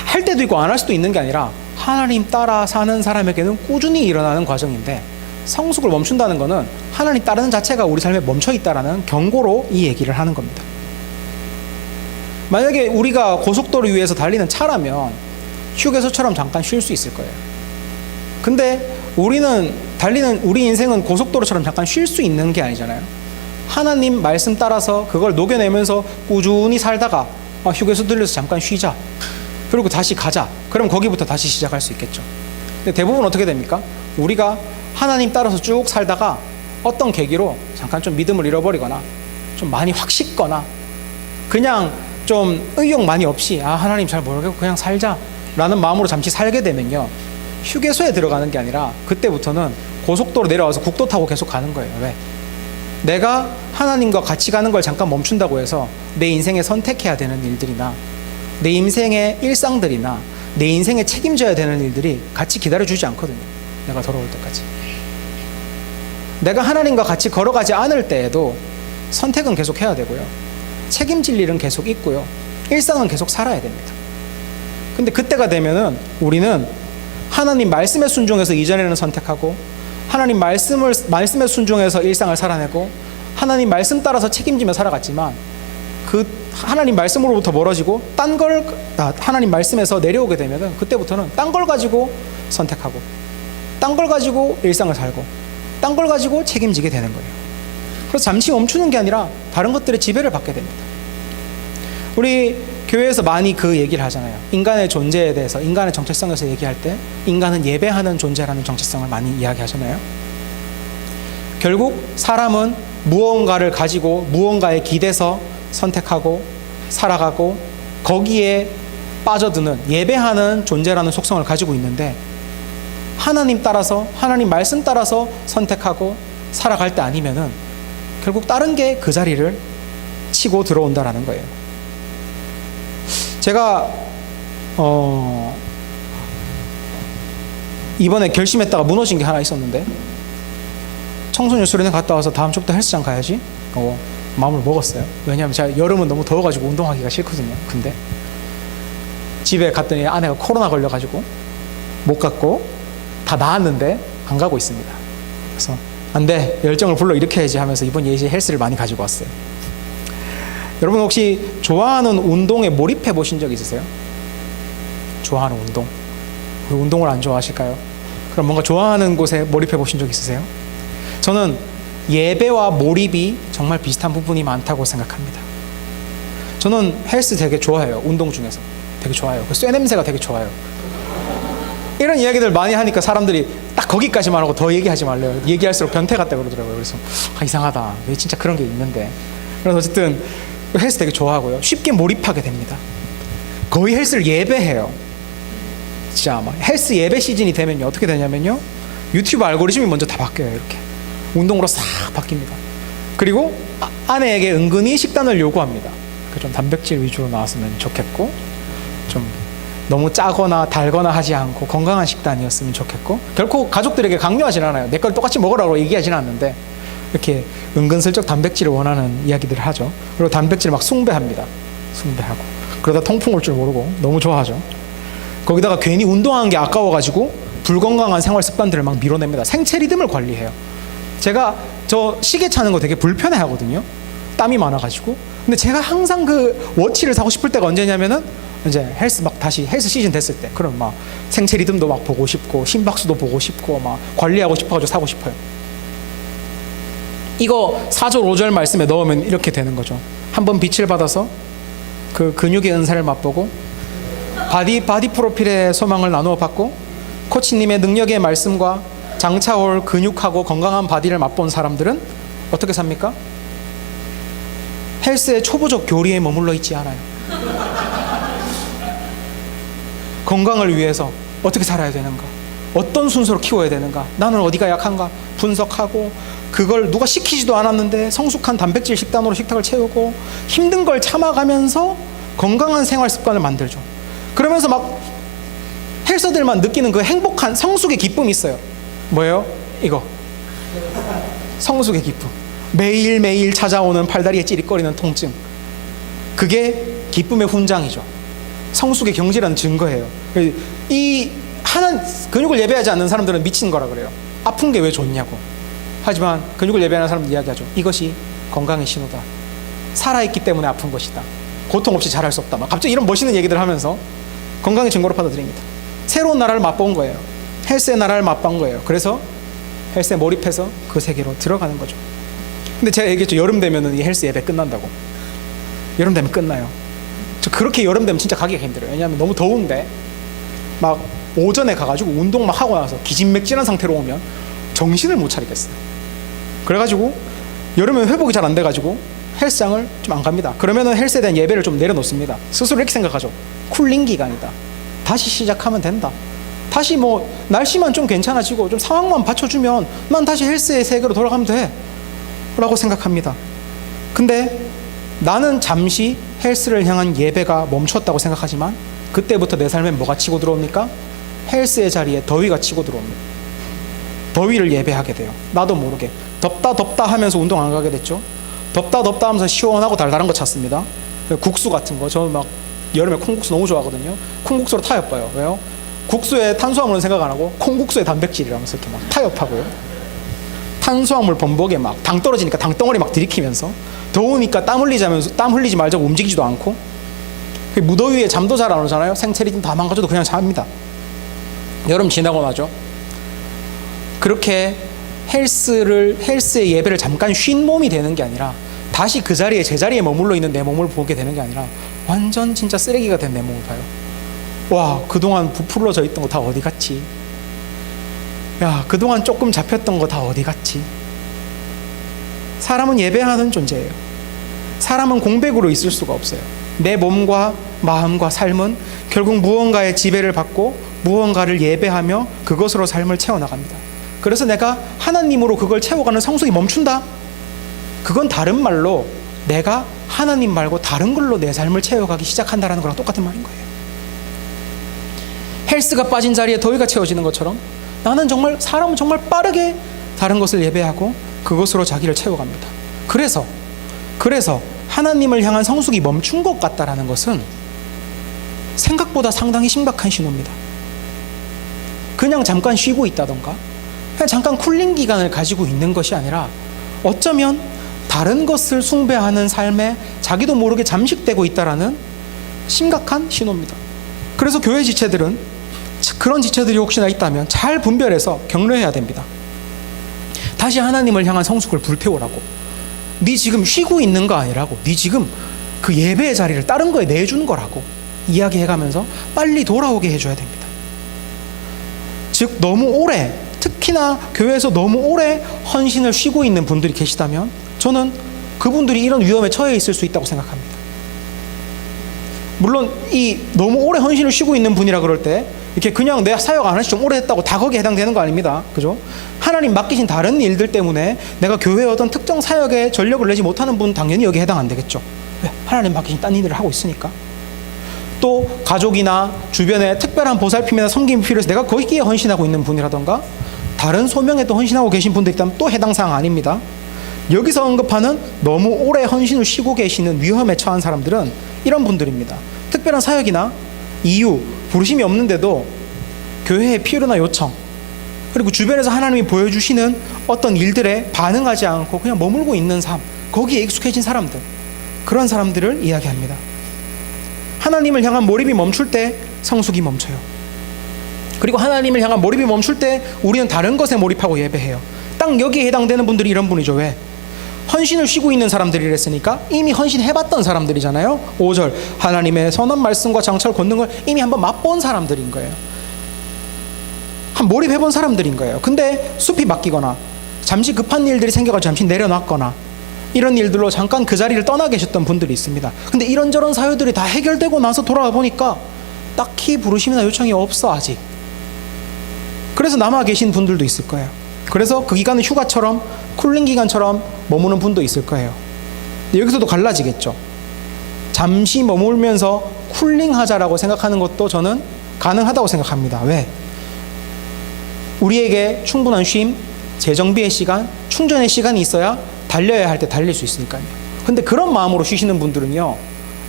할 때도 있고 안 할 수도 있는 게 아니라 하나님 따라 사는 사람에게는 꾸준히 일어나는 과정인데, 성숙을 멈춘다는 것은 하나님 따르는 자체가 우리 삶에 멈춰 있다라는 경고로 이 얘기를 하는 겁니다. 만약에 우리가 고속도로 위에서 달리는 차라면 휴게소처럼 잠깐 쉴 수 있을 거예요. 근데 우리는 달리는 우리 인생은 고속도로처럼 잠깐 쉴 수 있는 게 아니잖아요. 하나님 말씀 따라서 그걸 녹여내면서 꾸준히 살다가 휴게소 들려서 잠깐 쉬자, 그리고 다시 가자, 그럼 거기부터 다시 시작할 수 있겠죠. 근데 대부분 어떻게 됩니까? 우리가 하나님 따라서 쭉 살다가 어떤 계기로 잠깐 좀 믿음을 잃어버리거나 좀 많이 확 식거나 그냥 좀 의욕 많이 없이 하나님 잘 모르겠고 그냥 살자라는 마음으로 잠시 살게 되면요, 휴게소에 들어가는 게 아니라 그때부터는 고속도로 내려와서 국도 타고 계속 가는 거예요. 왜? 내가 하나님과 같이 가는 걸 잠깐 멈춘다고 해서 내 인생에 선택해야 되는 일들이나 내 인생의 일상들이나 내 인생에 책임져야 되는 일들이 같이 기다려주지 않거든요. 내가 돌아올 때까지. 내가 하나님과 같이 걸어가지 않을 때에도 선택은 계속 해야 되고요, 책임질 일은 계속 있고요, 일상은 계속 살아야 됩니다. 근데 그때가 되면은 우리는 하나님 말씀에 순종해서 이전에는 선택하고, 하나님 말씀에 순종해서 일상을 살아내고, 하나님 말씀 따라서 책임지며 살아갔지만 그 하나님 말씀으로부터 멀어지고 하나님 말씀에서 내려오게 되면은 그때부터는 딴 걸 가지고 선택하고, 딴 걸 가지고 일상을 살고, 딴 걸 가지고 책임지게 되는 거예요. 그래서 잠시 멈추는 게 아니라 다른 것들의 지배를 받게 됩니다. 우리 교회에서 많이 그 얘기를 하잖아요. 인간의 존재에 대해서, 인간의 정체성에서 얘기할 때 인간은 예배하는 존재라는 정체성을 많이 이야기하잖아요. 결국 사람은 무언가를 가지고 무언가에 기대서 선택하고 살아가고 거기에 빠져드는 예배하는 존재라는 속성을 가지고 있는데, 하나님 따라서, 하나님 말씀 따라서 선택하고 살아갈 때 아니면은 결국 다른 게 그 자리를 치고 들어온다라는 거예요. 제가 이번에 결심했다가 무너진 게 하나 있었는데, 청소년 수련회 갔다 와서 다음 주부터 헬스장 가야지 마음을 먹었어요. 왜냐하면 제가 여름은 너무 더워가지고 운동하기가 싫거든요. 근데 집에 갔더니 아내가 코로나 걸려가지고 못 갔고 다 나았는데 안 가고 있습니다. 그래서 안 돼, 열정을 불러일으켜야지 하면서 이번 예시에 헬스를 많이 가지고 왔어요. 여러분 혹시 좋아하는 운동에 몰입해 보신 적 있으세요? 좋아하는 운동. 운동을 안 좋아하실까요? 그럼 뭔가 좋아하는 곳에 몰입해 보신 적 있으세요? 저는 예배와 몰입이 정말 비슷한 부분이 많다고 생각합니다. 저는 헬스 되게 좋아해요. 운동 중에서 되게 좋아요. 그 쇠 냄새가 되게 좋아요. 이런 이야기들 많이 하니까 사람들이 딱 거기까지만 하고 더 얘기하지 말래요. 얘기할수록 변태 같다 그러더라고요. 그래서 이상하다, 왜 진짜 그런 게 있는데. 그래서 어쨌든 헬스 되게 좋아하고요, 쉽게 몰입하게 됩니다. 거의 헬스를 예배해요. 진짜 막 헬스 예배 시즌이 되면요 어떻게 되냐면요, 유튜브 알고리즘이 먼저 다 바뀌어요. 이렇게 운동으로 싹 바뀝니다. 그리고 아내에게 은근히 식단을 요구합니다. 좀 단백질 위주로 나왔으면 좋겠고, 좀 너무 짜거나 달거나 하지 않고 건강한 식단이었으면 좋겠고, 결코 가족들에게 강요하진 않아요. 내 걸 똑같이 먹으라고 얘기하진 않는데 이렇게 은근슬쩍 단백질을 원하는 이야기들을 하죠. 그리고 단백질 막 숭배합니다. 숭배하고 그러다 통풍 올 줄 모르고 너무 좋아하죠. 거기다가 괜히 운동하는 게 아까워가지고 불건강한 생활 습관들을 막 밀어냅니다. 생체 리듬을 관리해요. 제가 저 시계 차는 거 되게 불편해 하거든요. 땀이 많아가지고. 근데 제가 항상 그 워치를 사고 싶을 때가 언제냐면은 이제 헬스 막 다시 헬스 시즌 됐을 때, 그럼 막 생체 리듬도 막 보고 싶고 심박수도 보고 싶고 막 관리하고 싶어가지고 사고 싶어요. 이거 4절 5절 말씀에 넣으면 이렇게 되는 거죠. 한번 빛을 받아서 그 근육의 은사를 맛보고 바디 프로필의 소망을 나누어 받고 코치님의 능력의 말씀과 장차올 근육하고 건강한 바디를 맛본 사람들은 어떻게 삽니까? 헬스의 초보적 교리에 머물러 있지 않아요. 건강을 위해서 어떻게 살아야 되는가, 어떤 순서로 키워야 되는가, 나는 어디가 약한가 분석하고, 그걸 누가 시키지도 않았는데 성숙한 단백질 식단으로 식탁을 채우고 힘든 걸 참아가면서 건강한 생활 습관을 만들죠. 그러면서 막 헬서들만 느끼는 그 행복한 성숙의 기쁨이 있어요. 뭐예요? 이거 성숙의 기쁨. 매일매일 찾아오는 팔다리에 찌릿거리는 통증, 그게 기쁨의 훈장이죠. 성숙의 경지라는 증거예요. 이 하는 근육을 예배하지 않는 사람들은 미친 거라 그래요. 아픈 게 왜 좋냐고. 하지만 근육을 예배하는 사람들 이야기하죠. 이것이 건강의 신호다. 살아있기 때문에 아픈 것이다. 고통 없이 잘할 수 없다. 막 갑자기 이런 멋있는 얘기들 하면서 건강의 증거로 받아들입니다. 새로운 나라를 맛본 거예요. 헬스의 나라를 맛본 거예요. 그래서 헬스에 몰입해서 그 세계로 들어가는 거죠. 근데 제가 얘기했죠. 여름 되면은 이 헬스 예배 끝난다고. 여름 되면 끝나요. 저 그렇게 여름 되면 진짜 가기가 힘들어요. 왜냐하면 너무 더운데 막 오전에 가가지고 운동 막 하고 나서 기진맥진한 상태로 오면 정신을 못 차리겠어요. 그래가지고 여름에 회복이 잘 안 돼가지고 헬스장을 좀 안 갑니다. 그러면은 헬스에 대한 예배를 좀 내려놓습니다. 스스로 이렇게 생각하죠. 쿨링 기간이다. 다시 시작하면 된다. 다시 뭐 날씨만 좀 괜찮아지고 좀 상황만 받쳐주면 난 다시 헬스의 세계로 돌아가면 돼 라고 생각합니다. 근데 나는 잠시 헬스를 향한 예배가 멈췄다고 생각하지만 그때부터 내 삶에 뭐가 치고 들어옵니까? 헬스의 자리에 더위가 치고 들어옵니다. 더위를 예배하게 돼요. 나도 모르게 덥다 하면서 운동 안 가게 됐죠. 덥다 하면서 시원하고 달달한 거 찾습니다. 국수 같은 거. 저는 막 여름에 콩국수 너무 좋아하거든요. 콩국수로 타협봐요. 왜요? 국수에 탄수화물은 생각 안 하고 콩국수에 단백질이라면서 이렇게 막 타협하고요. 탄수화물 범벅에 막 당 떨어지니까 당덩어리 막 들이키면서, 더우니까 땀 흘리지 말자고 움직이지도 않고, 무더위에 잠도 잘 안 오잖아요. 생체리즘 다 망가져도 그냥 잡니다. 여름 지나고 나죠. 그렇게 헬스의 예배를 잠깐 쉰 몸이 되는 게 아니라 다시 그 자리에 제자리에 머물러 있는 내 몸을 보게 되는 게 아니라 완전 진짜 쓰레기가 된 내 몸을 봐요. 와, 그동안 부풀어져 있던 거 다 어디 갔지? 야, 그동안 조금 잡혔던 거 다 어디 갔지? 사람은 예배하는 존재예요. 사람은 공백으로 있을 수가 없어요. 내 몸과 마음과 삶은 결국 무언가의 지배를 받고 무언가를 예배하며 그것으로 삶을 채워나갑니다. 그래서 내가 하나님으로 그걸 채워가는 성숙이 멈춘다? 그건 다른 말로 내가 하나님 말고 다른 걸로 내 삶을 채워가기 시작한다는 거랑 똑같은 말인 거예요. 헬스가 빠진 자리에 더위가 채워지는 것처럼 사람은 정말 빠르게 다른 것을 예배하고 그것으로 자기를 채워갑니다. 그래서 하나님을 향한 성숙이 멈춘 것 같다라는 것은 생각보다 상당히 심각한 신호입니다. 그냥 잠깐 쉬고 있다던가 그냥 잠깐 쿨링 기간을 가지고 있는 것이 아니라 어쩌면 다른 것을 숭배하는 삶에 자기도 모르게 잠식되고 있다라는 심각한 신호입니다. 그래서 교회 지체들은 그런 지체들이 혹시나 있다면 잘 분별해서 격려해야 됩니다. 다시 하나님을 향한 성숙을 불태우라고. 네 지금 쉬고 있는 거 아니라고. 네 지금 그 예배의 자리를 다른 거에 내준 거라고 이야기해가면서 빨리 돌아오게 해줘야 됩니다. 즉 너무 오래, 특히나 교회에서 너무 오래 헌신을 쉬고 있는 분들이 계시다면 저는 그분들이 이런 위험에 처해 있을 수 있다고 생각합니다. 물론 이 너무 오래 헌신을 쉬고 있는 분이라 그럴 때 이렇게 그냥 내 사역 안 한지 좀 오래 했다고 다 거기에 해당되는 거 아닙니다. 그죠? 하나님 맡기신 다른 일들 때문에 내가 교회의 어떤 특정 사역에 전력을 내지 못하는 분 당연히 여기에 해당 안 되겠죠. 왜? 하나님 맡기신 딴 일들을 하고 있으니까. 또 가족이나 주변에 특별한 보살핌이나 섬김이 필요해서 내가 거기에 헌신하고 있는 분이라던가 다른 소명에 또 헌신하고 계신 분들이 있다면 또 해당 사항 아닙니다. 여기서 언급하는 너무 오래 헌신을 쉬고 계시는 위험에 처한 사람들은 이런 분들입니다. 특별한 사역이나 이유, 부르심이 없는데도 교회의 필요나 요청, 그리고 주변에서 하나님이 보여주시는 어떤 일들에 반응하지 않고 그냥 머물고 있는 삶, 거기에 익숙해진 사람들, 그런 사람들을 이야기합니다. 하나님을 향한 몰입이 멈출 때 성숙이 멈춰요. 그리고 하나님을 향한 몰입이 멈출 때 우리는 다른 것에 몰입하고 예배해요. 딱 여기에 해당되는 분들이 이런 분이죠. 왜? 헌신을 쉬고 있는 사람들이랬으니까 이미 헌신해봤던 사람들이잖아요. 5절 하나님의 선한 말씀과 장차를 걷는 걸 이미 한번 맛본 사람들인 거예요. 한 몰입해본 사람들인 거예요. 근데 숲이 바뀌거나 잠시 급한 일들이 생겨가지고 잠시 내려놨거나 이런 일들로 잠깐 그 자리를 떠나 계셨던 분들이 있습니다. 근데 이런저런 사유들이 다 해결되고 나서 돌아와 보니까 딱히 부르심이나 요청이 없어 아직. 그래서 남아 계신 분들도 있을 거예요. 그래서 그 기간은 휴가처럼 쿨링 기간처럼 머무는 분도 있을 거예요. 근데 여기서도 갈라지겠죠. 잠시 머물면서 쿨링하자라고 생각하는 것도 저는 가능하다고 생각합니다. 왜? 우리에게 충분한 쉼, 재정비의 시간, 충전의 시간이 있어야 달려야 할 때 달릴 수 있으니까요. 근데 그런 마음으로 쉬시는 분들은요,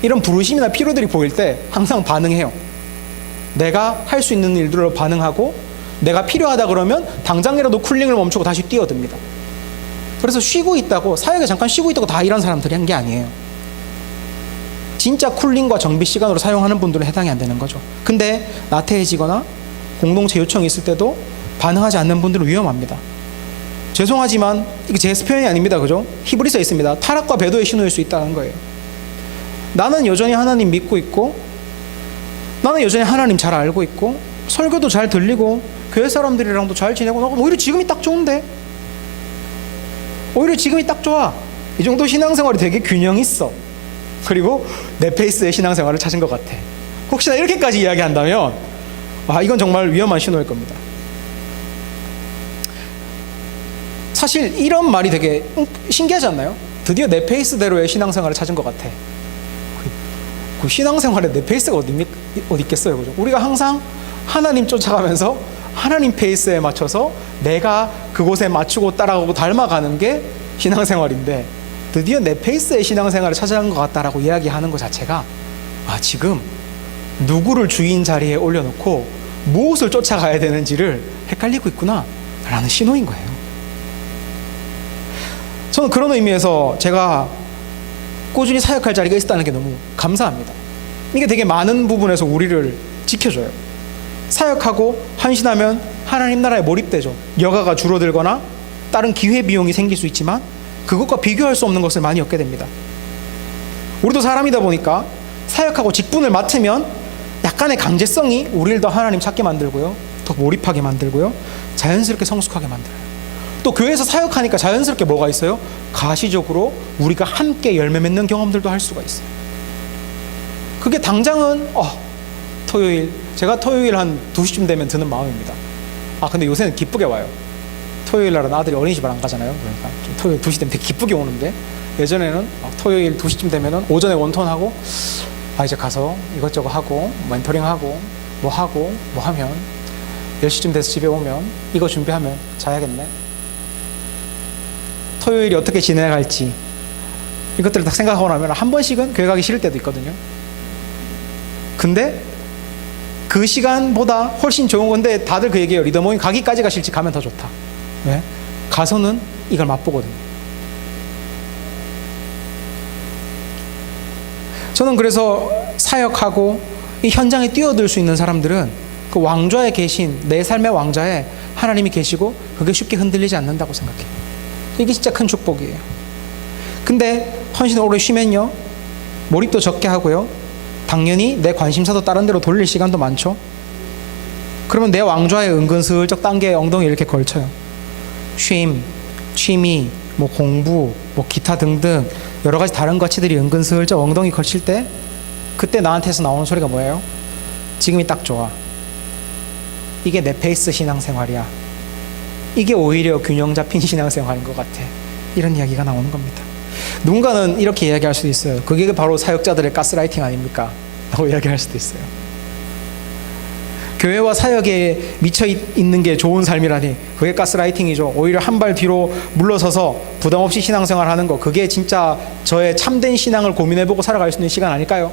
이런 부르심이나 필요들이 보일 때 항상 반응해요. 내가 할 수 있는 일들로 반응하고 내가 필요하다 그러면 당장이라도 쿨링을 멈추고 다시 뛰어듭니다. 그래서 쉬고 있다고, 사역에 잠깐 쉬고 있다고 다 일한 사람들이 한 게 아니에요. 진짜 쿨링과 정비 시간으로 사용하는 분들은 해당이 안 되는 거죠. 근데 나태해지거나 공동체 요청이 있을 때도 반응하지 않는 분들은 위험합니다. 죄송하지만 이게 제 표현이 아닙니다. 그죠? 히브리서에 있습니다. 타락과 배도의 신호일 수 있다는 거예요. 나는 여전히 하나님 믿고 있고, 나는 여전히 하나님 잘 알고 있고, 설교도 잘 들리고, 교회 사람들이랑도 잘 지내고, 오히려 지금이 딱 좋은데, 오히려 지금이 딱 좋아. 이 정도 신앙생활이 되게 균형 있어. 그리고 내 페이스의 신앙생활을 찾은 것 같아. 혹시나 이렇게까지 이야기한다면 이건 정말 위험한 신호일 겁니다. 사실 이런 말이 되게 신기하지 않나요? 드디어 내 페이스대로의 신앙생활을 찾은 것 같아. 그 신앙생활에 내 페이스가 어디 있겠어요, 그죠? 우리가 항상 하나님 쫓아가면서 하나님 페이스에 맞춰서 내가 그곳에 맞추고 따라가고 닮아가는 게 신앙생활인데, 드디어 내 페이스의 신앙생활을 찾아간 것 같다라고 이야기하는 것 자체가 지금 누구를 주인 자리에 올려놓고 무엇을 쫓아가야 되는지를 헷갈리고 있구나 라는 신호인 거예요. 저는 그런 의미에서 제가 꾸준히 사역할 자리가 있었다는 게 너무 감사합니다. 이게 되게 많은 부분에서 우리를 지켜줘요. 사역하고 헌신하면 하나님 나라에 몰입되죠. 여가가 줄어들거나 다른 기회비용이 생길 수 있지만 그것과 비교할 수 없는 것을 많이 얻게 됩니다. 우리도 사람이다 보니까 사역하고 직분을 맡으면 약간의 강제성이 우리를 더 하나님 찾게 만들고요, 더 몰입하게 만들고요, 자연스럽게 성숙하게 만들어요. 또 교회에서 사역하니까 자연스럽게 뭐가 있어요? 가시적으로 우리가 함께 열매 맺는 경험들도 할 수가 있어요. 그게 당장은 토요일, 제가 토요일 한 2시쯤 되면 드는 마음입니다. 근데 요새는 기쁘게 와요. 토요일 날은 아들이 어린이집을 안 가잖아요. 그러니까 좀 토요일 2시 되면 되게 기쁘게 오는데, 예전에는 토요일 2시쯤 되면은 오전에 원톤하고 이제 가서 이것저것 하고 멘토링하고 뭐 하면 10시쯤 돼서 집에 오면 이거 준비하면 자야겠네. 토요일이 어떻게 지나갈지 이것들을 딱 생각하고 나면 한 번씩은 교회 가기 싫을 때도 있거든요. 근데 그 시간보다 훨씬 좋은 건데 다들 그 얘기해요. 리더 모임 가기까지가 싫지 가면 더 좋다. 왜? 가서는 이걸 맛보거든요. 저는 그래서 사역하고 이 현장에 뛰어들 수 있는 사람들은 그 왕좌에 계신, 내 삶의 왕좌에 하나님이 계시고 그게 쉽게 흔들리지 않는다고 생각해요. 이게 진짜 큰 축복이에요. 근데 헌신을 오래 쉬면요, 몰입도 적게 하고요, 당연히 내 관심사도 다른 데로 돌릴 시간도 많죠. 그러면 내 왕좌에 은근슬쩍 딴 게 엉덩이 이렇게 걸쳐요. 쉼, 취미, 공부, 기타 등등 여러 가지 다른 가치들이 은근슬쩍 엉덩이 걸칠 때, 그때 나한테서 나오는 소리가 뭐예요? 지금이 딱 좋아. 이게 내 페이스 신앙생활이야. 이게 오히려 균형 잡힌 신앙생활인 것 같아. 이런 이야기가 나오는 겁니다. 누군가는 이렇게 이야기할 수도 있어요. 그게 바로 사역자들의 가스라이팅 아닙니까? 라고 이야기할 수도 있어요. 교회와 사역에 미쳐 있는 게 좋은 삶이라니 그게 가스라이팅이죠. 오히려 한 발 뒤로 물러서서 부담 없이 신앙생활 하는 거, 그게 진짜 저의 참된 신앙을 고민해보고 살아갈 수 있는 시간 아닐까요?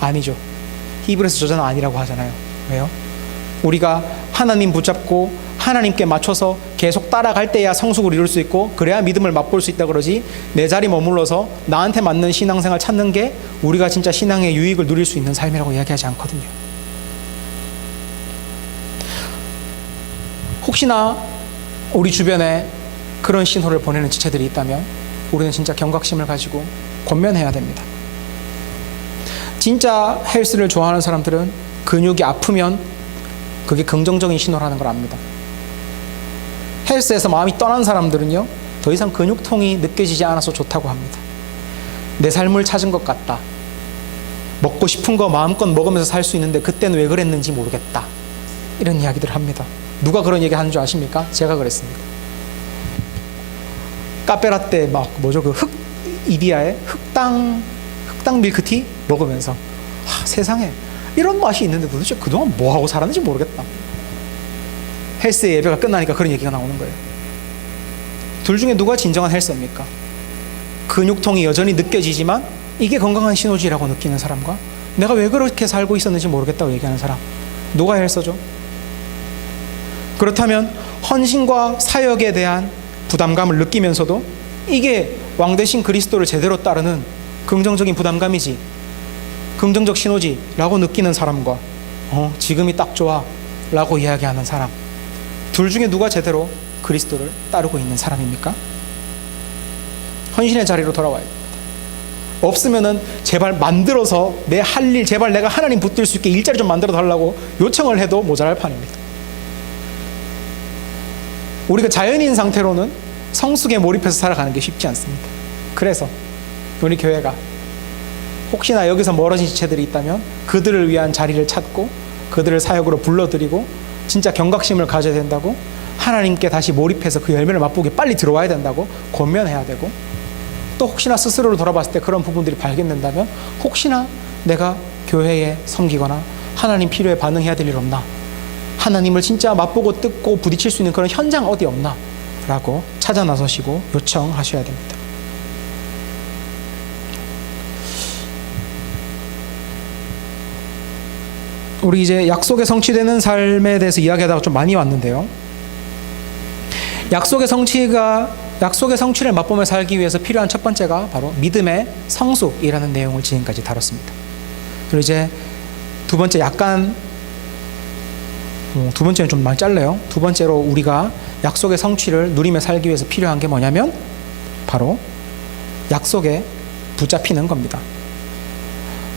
아니죠. 히브리서 저자는 아니라고 하잖아요. 왜요? 우리가 하나님 붙잡고 하나님께 맞춰서 계속 따라갈 때야 성숙을 이룰 수 있고, 그래야 믿음을 맛볼 수 있다 그러지, 내 자리 머물러서 나한테 맞는 신앙생활 찾는 게 우리가 진짜 신앙의 유익을 누릴 수 있는 삶이라고 이야기하지 않거든요. 혹시나 우리 주변에 그런 신호를 보내는 지체들이 있다면 우리는 진짜 경각심을 가지고 권면해야 됩니다. 진짜 헬스를 좋아하는 사람들은 근육이 아프면 그게 긍정적인 신호라는 걸 압니다. 헬스에서 마음이 떠난 사람들은요, 더 이상 근육통이 느껴지지 않아서 좋다고 합니다. 내 삶을 찾은 것 같다. 먹고 싶은 거 마음껏 먹으면서 살 수 있는데 그때는 왜 그랬는지 모르겠다. 이런 이야기들을 합니다. 누가 그런 얘기 하는 줄 아십니까? 제가 그랬습니다. 카페라떼 그 이디야의 흑당 밀크티 먹으면서 세상에 이런 맛이 있는데 도대체 그동안 뭐하고 살았는지 모르겠다. 헬스 예배가 끝나니까 그런 얘기가 나오는 거예요. 둘 중에 누가 진정한 헬스입니까? 근육통이 여전히 느껴지지만 이게 건강한 신호지라고 느끼는 사람과 내가 왜 그렇게 살고 있었는지 모르겠다고 얘기하는 사람, 누가 헬스죠? 그렇다면 헌신과 사역에 대한 부담감을 느끼면서도 이게 왕 대신 그리스도를 제대로 따르는 긍정적인 부담감이지, 긍정적 신호지 라고 느끼는 사람과 지금이 딱 좋아 라고 이야기하는 사람, 둘 중에 누가 제대로 그리스도를 따르고 있는 사람입니까? 헌신의 자리로 돌아와야 됩니다. 없으면은 제발 만들어서 내 할 일, 제발 내가 하나님 붙들 수 있게 일자리 좀 만들어 달라고 요청을 해도 모자랄 판입니다. 우리가 자연인 상태로는 성숙에 몰입해서 살아가는 게 쉽지 않습니다. 그래서 우리 교회가 혹시나 여기서 멀어진 지체들이 있다면 그들을 위한 자리를 찾고 그들을 사역으로 불러들이고 진짜 경각심을 가져야 된다고, 하나님께 다시 몰입해서 그 열매를 맛보게 빨리 들어와야 된다고 권면해야 되고, 또 혹시나 스스로를 돌아봤을 때 그런 부분들이 발견된다면 혹시나 내가 교회에 섬기거나 하나님 필요에 반응해야 될 일 없나, 하나님을 진짜 맛보고 뜯고 부딪힐 수 있는 그런 현장 어디 없나 라고 찾아 나서시고 요청하셔야 됩니다. 우리 이제 약속에 성취되는 삶에 대해서 이야기하다가 좀 많이 왔는데요, 약속의 성취를 맛보며 살기 위해서 필요한 첫 번째가 바로 믿음의 성숙이라는 내용을 지금까지 다뤘습니다. 그리고 이제 두 번째, 두 번째는 좀 많이 짧네요. 두 번째로 우리가 약속의 성취를 누리며 살기 위해서 필요한 게 뭐냐면 바로 약속에 붙잡히는 겁니다.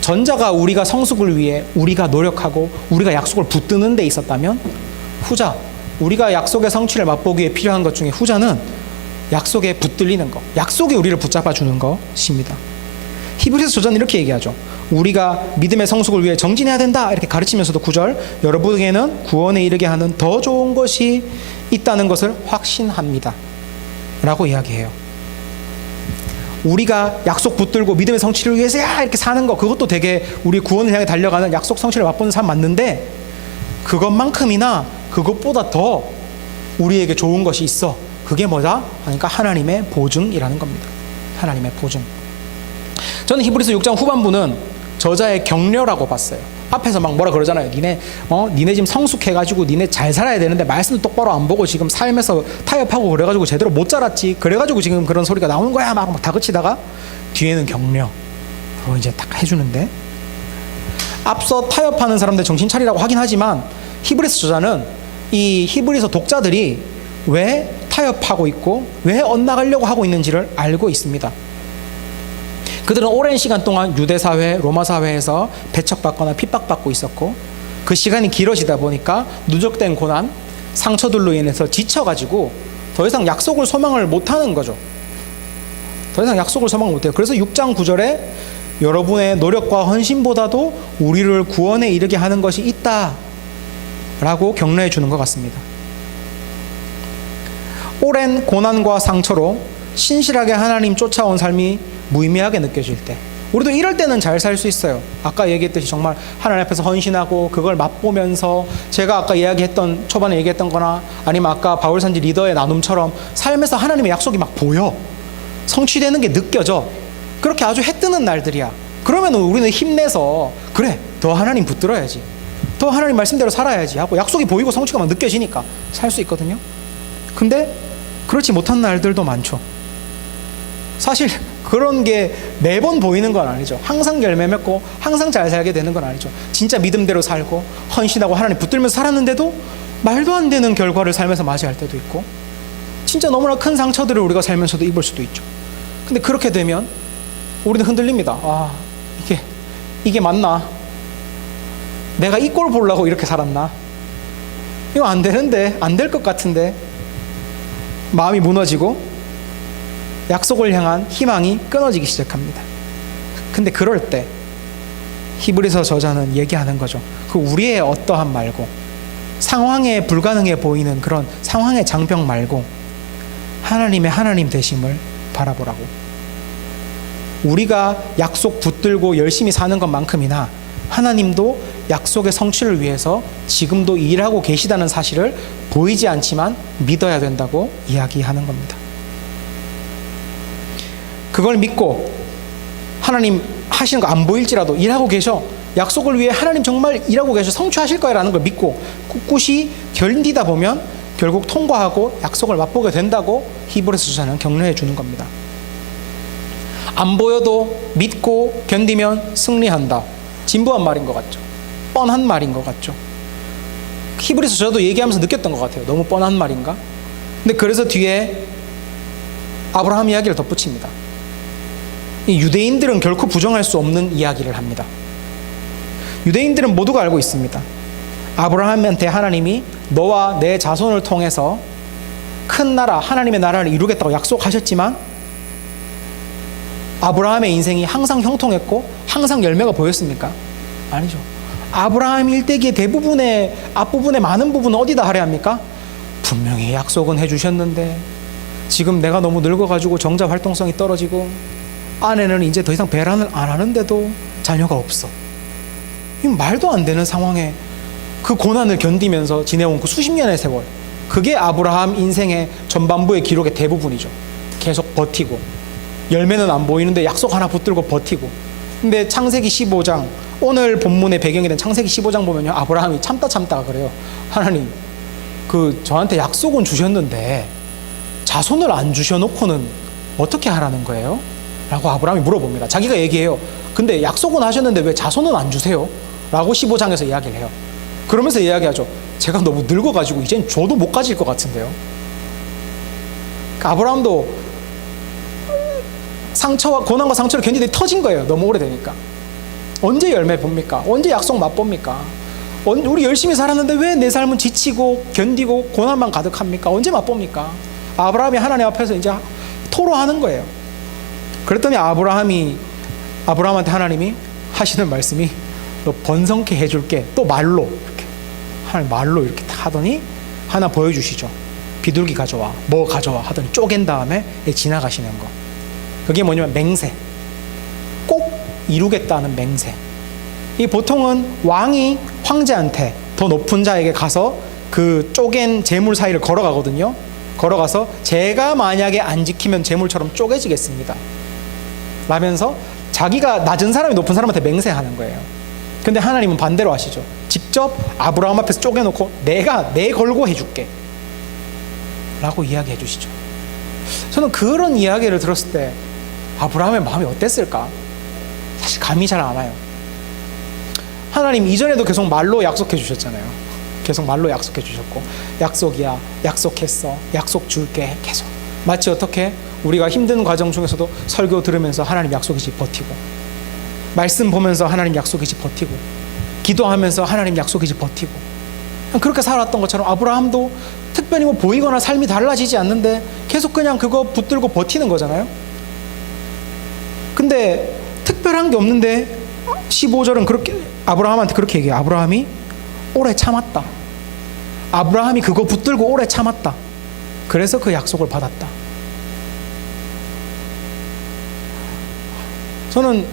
전자가 우리가 성숙을 위해 우리가 노력하고 우리가 약속을 붙드는 데 있었다면, 후자, 우리가 약속의 성취를 맛보기 위해 필요한 것 중에 후자는 약속에 붙들리는 것, 약속이 우리를 붙잡아 주는 것입니다. 히브리서 저자는 이렇게 얘기하죠. 우리가 믿음의 성숙을 위해 정진해야 된다 이렇게 가르치면서도 9절, 여러분에게는 구원에 이르게 하는 더 좋은 것이 있다는 것을 확신합니다 라고 이야기해요. 우리가 약속 붙들고 믿음의 성취를 위해서 이렇게 사는 거, 그것도 되게 우리 구원을 향해 달려가는 약속 성취를 맛보는 삶 맞는데, 그것만큼이나 그것보다 더 우리에게 좋은 것이 있어. 그게 뭐다? 그러니까 하나님의 보증이라는 겁니다. 하나님의 보증. 저는 히브리서 6장 후반부는 저자의 격려라고 봤어요. 앞에서 막 뭐라 그러잖아요. 니네 지금 성숙해가지고 니네 잘 살아야 되는데 말씀도 똑바로 안 보고 지금 삶에서 타협하고 그래가지고 제대로 못 자랐지. 그래가지고 지금 그런 소리가 나오는 거야. 막 다그치다가 뒤에는 격려로 이제 딱 해주는데, 앞서 타협하는 사람들 정신 차리라고 하긴 하지만 히브리서 저자는 이 히브리서 독자들이 왜 타협하고 있고 왜 엇나가려고 하고 있는지를 알고 있습니다. 그들은 오랜 시간 동안 유대사회, 로마사회에서 배척받거나 핍박받고 있었고, 그 시간이 길어지다 보니까 누적된 고난, 상처들로 인해서 지쳐가지고 더 이상 약속을 소망을 못하는 거죠. 더 이상 약속을 소망을 못해요. 그래서 6장 9절에 여러분의 노력과 헌신보다도 우리를 구원에 이르게 하는 것이 있다 라고 격려해 주는 것 같습니다. 오랜 고난과 상처로 신실하게 하나님 쫓아온 삶이 무의미하게 느껴질 때, 우리도 이럴 때는 잘 살 수 있어요. 아까 얘기했듯이 정말 하나님 앞에서 헌신하고 그걸 맛보면서, 제가 아까 초반에 얘기했던 거나 아니면 아까 바울산지 리더의 나눔처럼 삶에서 하나님의 약속이 막 보여, 성취되는 게 느껴져. 그렇게 아주 해뜨는 날들이야. 그러면 우리는 힘내서 그래, 더 하나님 붙들어야지, 더 하나님 말씀대로 살아야지 하고 약속이 보이고 성취가 막 느껴지니까 살 수 있거든요. 근데 그렇지 못한 날들도 많죠. 사실 그런 게 매번 보이는 건 아니죠. 항상 열매 맺고 항상 잘 살게 되는 건 아니죠. 진짜 믿음대로 살고 헌신하고 하나님 붙들면서 살았는데도 말도 안 되는 결과를 삶에서 맞이할 때도 있고, 진짜 너무나 큰 상처들을 우리가 살면서도 입을 수도 있죠. 근데 그렇게 되면 우리는 흔들립니다. 이게 맞나? 내가 이 꼴 보려고 이렇게 살았나? 이거 안 되는데, 안 될 것 같은데. 마음이 무너지고 약속을 향한 희망이 끊어지기 시작합니다. 근데 그럴 때 히브리서 저자는 얘기하는 거죠. 그 우리의 어떠함 말고, 상황에 불가능해 보이는 그런 상황의 장벽 말고 하나님의 하나님 되심을 바라보라고. 우리가 약속 붙들고 열심히 사는 것만큼이나 하나님도 약속의 성취를 위해서 지금도 일하고 계시다는 사실을 보이지 않지만 믿어야 된다고 이야기하는 겁니다. 그걸 믿고 하나님 하시는 거 안 보일지라도 일하고 계셔, 약속을 위해 하나님 정말 일하고 계셔, 성취하실 거라는 걸 믿고 꿋꿋이 견디다 보면 결국 통과하고 약속을 맛보게 된다고 히브리서 저자는 격려해 주는 겁니다. 안 보여도 믿고 견디면 승리한다. 진부한 말인 것 같죠? 뻔한 말인 것 같죠? 히브리서 저도 얘기하면서 느꼈던 것 같아요. 너무 뻔한 말인가? 근데 그래서 뒤에 아브라함 이야기를 덧붙입니다. 이 유대인들은 결코 부정할 수 없는 이야기를 합니다. 유대인들은 모두가 알고 있습니다. 아브라함한테 하나님이 너와 내 자손을 통해서 큰 나라, 하나님의 나라를 이루겠다고 약속하셨지만 아브라함의 인생이 항상 형통했고 항상 열매가 보였습니까? 아니죠. 아브라함 일대기의 대부분의 앞부분의 많은 부분은 어디다 하려 합니까? 분명히 약속은 해주셨는데 지금 내가 너무 늙어가지고 정자 활동성이 떨어지고 아내는 이제 더 이상 배란을 안 하는데도 자녀가 없어. 이 말도 안 되는 상황에 그 고난을 견디면서 지내온 그 수십 년의 세월, 그게 아브라함 인생의 전반부의 기록의 대부분이죠. 계속 버티고 열매는 안 보이는데 약속 하나 붙들고 버티고. 근데 창세기 15장, 오늘 본문의 배경이 된 창세기 15장 보면요, 아브라함이 참다가 그래요. 하나님, 저한테 약속은 주셨는데 자손을 안 주셔놓고는 어떻게 하라는 거예요? 라고 아브라함이 물어봅니다. 자기가 얘기해요. 근데 약속은 하셨는데 왜 자손은 안 주세요? 라고 15장에서 이야기를 해요. 그러면서 이야기하죠. 제가 너무 늙어가지고 이젠 줘도 못 가질 것 같은데요. 아브라함도 상처와 고난과 상처를 견디더니 터진 거예요. 너무 오래되니까. 언제 열매 봅니까? 언제 약속 맛봅니까? 우리 열심히 살았는데 왜 내 삶은 지치고 견디고 고난만 가득합니까? 언제 맛봅니까? 아브라함이 하나님 앞에서 이제 토로하는 거예요. 그랬더니 아브라함한테 하나님이 하시는 말씀이 너 번성케 해줄게. 또 말로 이렇게 하나님 말로 이렇게 하더니 하나 보여주시죠. 비둘기 가져와, 뭐 가져와 하더니 쪼갠 다음에 지나가시는 거. 그게 뭐냐면 맹세. 꼭 이루겠다는 맹세. 이 보통은 왕이 황제한테 더 높은 자에게 가서 그 쪼갠 재물 사이를 걸어가거든요. 걸어가서 제가 만약에 안 지키면 재물처럼 쪼개지겠습니다 라면서 자기가 낮은 사람이 높은 사람한테 맹세하는 거예요. 근데 하나님은 반대로 하시죠. 직접 아브라함 앞에서 쪼개놓고 내가 내 걸고 해줄게 라고 이야기해 주시죠. 저는 그런 이야기를 들었을 때 아브라함의 마음이 어땠을까? 사실 감이 잘 안 와요. 하나님 이전에도 계속 말로 약속해 주셨잖아요. 계속 말로 약속해 주셨고, 약속이야, 약속했어, 약속 줄게, 계속. 마치 어떻게 우리가 힘든 과정 중에서도 설교 들으면서 하나님 약속이지 버티고, 말씀 보면서 하나님 약속이지 버티고, 기도하면서 하나님 약속이지 버티고, 그렇게 살았던 것처럼 아브라함도 특별히 뭐 보이거나 삶이 달라지지 않는데 계속 그냥 그거 붙들고 버티는 거잖아요. 근데 특별한 게 없는데 15절은 그렇게 아브라함한테 그렇게 얘기해요. 아브라함이 오래 참았다. 아브라함이 그거 붙들고 오래 참았다. 그래서 그 약속을 받았다. 저는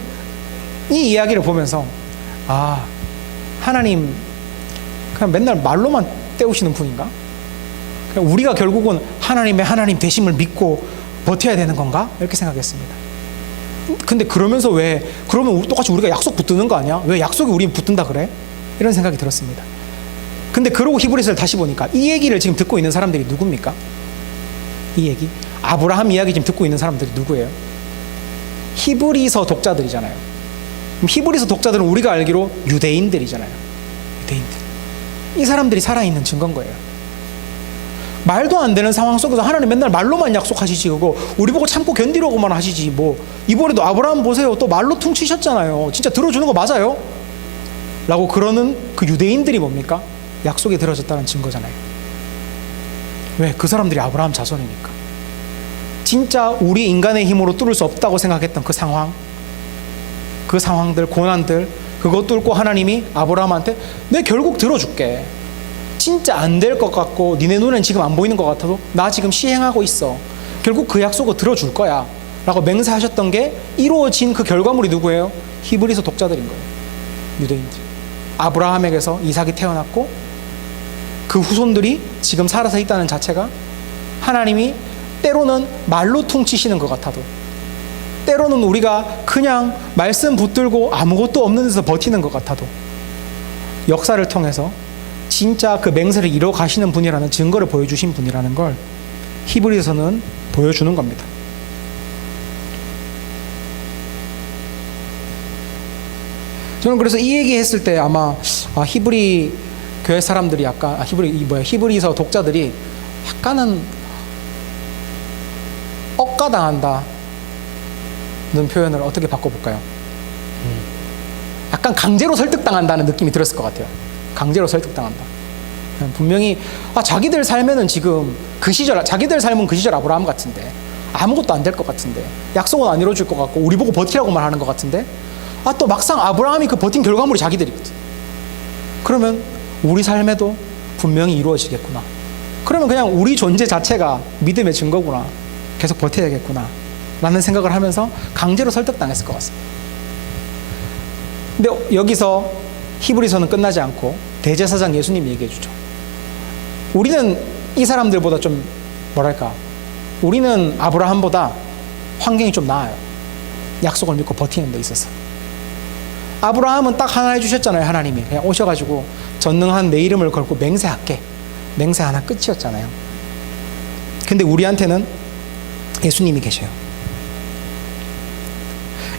이 이야기를 보면서 하나님 그냥 맨날 말로만 때우시는 분인가? 그냥 우리가 결국은 하나님의 하나님 되심을 믿고 버텨야 되는 건가? 이렇게 생각했습니다. 근데 그러면서 그러면 똑같이 우리가 약속 붙드는 거 아니야? 왜 약속이 우린 붙든다 그래? 이런 생각이 들었습니다. 근데 그러고 히브리서를 다시 보니까 이 얘기를 지금 듣고 있는 사람들이 누굽니까? 이 얘기 아브라함 이야기 지금 듣고 있는 사람들이 누구예요? 히브리서 독자들이잖아요. 히브리서 독자들은 우리가 알기로 유대인들이잖아요. 유대인들. 이 사람들이 살아있는 증거인 거예요. 말도 안 되는 상황 속에서 하나님 맨날 말로만 약속하시지, 그거 우리 보고 참고 견디라고만 하시지, 뭐 이번에도 아브라함 보세요, 또 말로 퉁치셨잖아요, 진짜 들어주는 거 맞아요? 라고 그러는 그 유대인들이 뭡니까? 약속이 들어졌다는 증거잖아요. 왜? 그 사람들이 아브라함 자손이니까. 진짜 우리 인간의 힘으로 뚫을 수 없다고 생각했던 그 상황, 그 상황들, 고난들, 그거 뚫고 하나님이 아브라함한테 내 결국 들어줄게, 진짜 안 될 것 같고 니네 눈엔 지금 안 보이는 것 같아도 나 지금 시행하고 있어, 결국 그 약속을 들어줄 거야 라고 맹세하셨던 게 이루어진 그 결과물이 누구예요? 히브리서 독자들인 거예요. 유대인들. 아브라함에게서 이삭이 태어났고 그 후손들이 지금 살아서 있다는 자체가 하나님이 때로는 말로 퉁치시는 것 같아도, 때로는 우리가 그냥 말씀 붙들고 아무것도 없는 데서 버티는 것 같아도 역사를 통해서 진짜 그 맹세를 이뤄 가시는 분이라는 증거를 보여주신 분이라는 걸 히브리서는 보여주는 겁니다. 저는 그래서 이 얘기했을 때 아마 히브리 교회 사람들이 약간 히브리서 독자들이 약간은 억가당한다는 표현을 어떻게 바꿔볼까요? 약간 강제로 설득당한다는 느낌이 들었을 것 같아요. 강제로 설득당한다. 분명히 자기들 삶에는 지금 그 시절, 자기들 삶은 그 시절 아브라함 같은데 아무것도 안 될 것 같은데 약속은 안 이루어질 것 같고 우리 보고 버티라고만 하는 것 같은데 또 막상 아브라함이 그 버틴 결과물이 자기들이거든. 그러면 우리 삶에도 분명히 이루어지겠구나. 그러면 그냥 우리 존재 자체가 믿음의 증거구나. 계속 버텨야겠구나 라는 생각을 하면서 강제로 설득당했을 것 같습니다. 근데 여기서 히브리서는 끝나지 않고 대제사장 예수님이 얘기해 주죠. 우리는 이 사람들보다 좀 뭐랄까, 우리는 아브라함보다 환경이 좀 나아요. 약속을 믿고 버티는 데 있어서. 아브라함은 딱 하나 해주셨잖아요. 하나님이 그냥 오셔가지고 전능한 내 이름을 걸고 맹세할게, 맹세 하나 끝이었잖아요. 근데 우리한테는 예수님이 계셔요.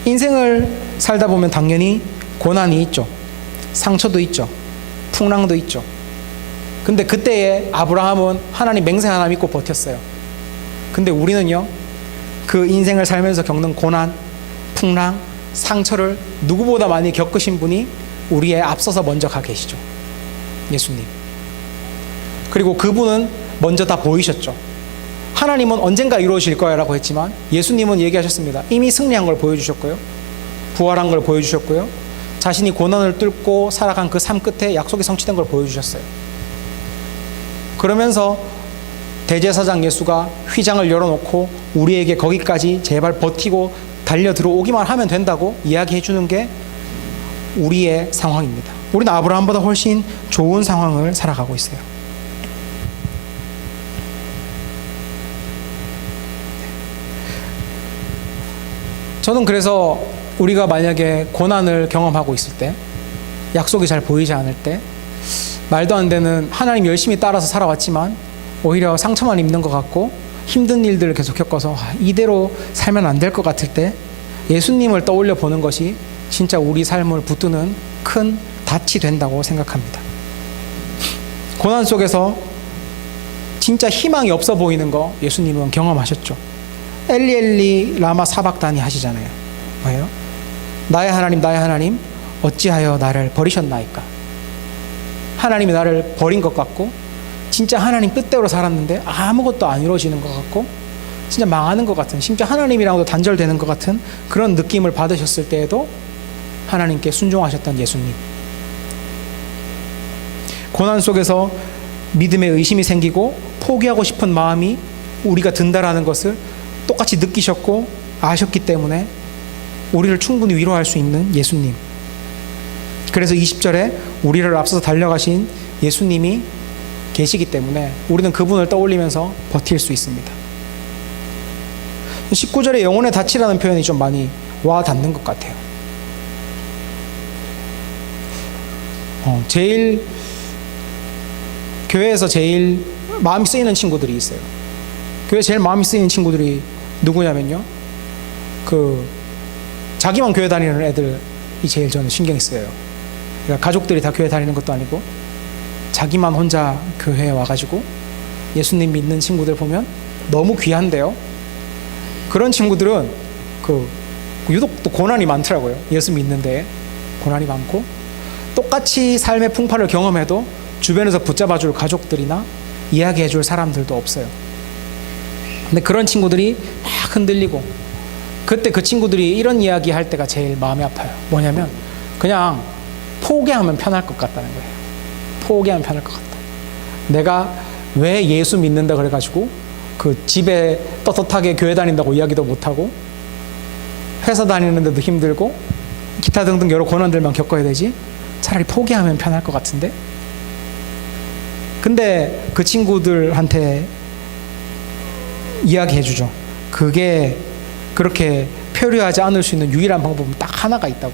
인생을 살다 보면 당연히 고난이 있죠. 상처도 있죠. 풍랑도 있죠. 근데 그때에 아브라함은 하나님 맹세 하나 믿고 버텼어요. 근데 우리는요, 그 인생을 살면서 겪는 고난, 풍랑, 상처를 누구보다 많이 겪으신 분이 우리에 앞서서 먼저 가 계시죠. 예수님. 그리고 그분은 먼저 다 보이셨죠. 하나님은 언젠가 이루어질 거야 라고 했지만 예수님은 얘기하셨습니다. 이미 승리한 걸 보여주셨고요, 부활한 걸 보여주셨고요, 자신이 고난을 뚫고 살아간 그 삶 끝에 약속이 성취된 걸 보여주셨어요. 그러면서 대제사장 예수가 휘장을 열어놓고 우리에게 거기까지 제발 버티고 달려 들어오기만 하면 된다고 이야기해 주는 게 우리의 상황입니다. 우리는 아브라함보다 훨씬 좋은 상황을 살아가고 있어요. 저는 그래서 우리가 만약에 고난을 경험하고 있을 때, 약속이 잘 보이지 않을 때, 말도 안 되는, 하나님 열심히 따라서 살아왔지만 오히려 상처만 입는 것 같고 힘든 일들을 계속 겪어서 이대로 살면 안 될 것 같을 때 예수님을 떠올려 보는 것이 진짜 우리 삶을 붙드는 큰 닻이 된다고 생각합니다. 고난 속에서 진짜 희망이 없어 보이는 거 예수님은 경험하셨죠. 엘리 엘리 라마 사박다니 하시잖아요. 뭐예요? 나의 하나님 어찌하여 나를 버리셨나이까. 하나님이 나를 버린 것 같고 진짜 하나님 뜻대로 살았는데 아무것도 안 이루어지는 것 같고 진짜 망하는 것 같은, 심지어 하나님이랑도 단절되는 것 같은 그런 느낌을 받으셨을 때에도 하나님께 순종하셨던 예수님. 고난 속에서 믿음의 의심이 생기고 포기하고 싶은 마음이 우리가 든다라는 것을 똑같이 느끼셨고 아셨기 때문에 우리를 충분히 위로할 수 있는 예수님. 그래서 20절에 우리를 앞서서 달려가신 예수님이 계시기 때문에 우리는 그분을 떠올리면서 버틸 수 있습니다. 19절에 영혼의 닻이라는 표현이 좀 많이 와 닿는 것 같아요. 제일 교회에서 제일 마음이 쓰이는 친구들이 있어요. 교회 제일 마음이 쓰이는 친구들이 누구냐면요, 자기만 교회 다니는 애들이 제일 저는 신경이 쓰여요. 그러니까 가족들이 다 교회 다니는 것도 아니고 자기만 혼자 교회에 와가지고 예수님 믿는 친구들 보면 너무 귀한데요. 그런 친구들은 유독 또 고난이 많더라고요. 예수 믿는데 고난이 많고, 똑같이 삶의 풍파를 경험해도 주변에서 붙잡아줄 가족들이나 이야기해줄 사람들도 없어요. 근데 그런 친구들이 막 흔들리고, 그때 그 친구들이 이런 이야기 할 때가 제일 마음이 아파요. 뭐냐면 그냥 포기하면 편할 것 같다는 거예요. 포기하면 편할 것 같다. 내가 왜 예수 믿는다 그래가지고 그 집에 떳떳하게 교회 다닌다고 이야기도 못하고, 회사 다니는데도 힘들고, 기타 등등 여러 고난들만 겪어야 되지? 차라리 포기하면 편할 것 같은데? 근데 그 친구들한테 이야기해주죠. 그게 그렇게 표류하지 않을 수 있는 유일한 방법은 딱 하나가 있다고.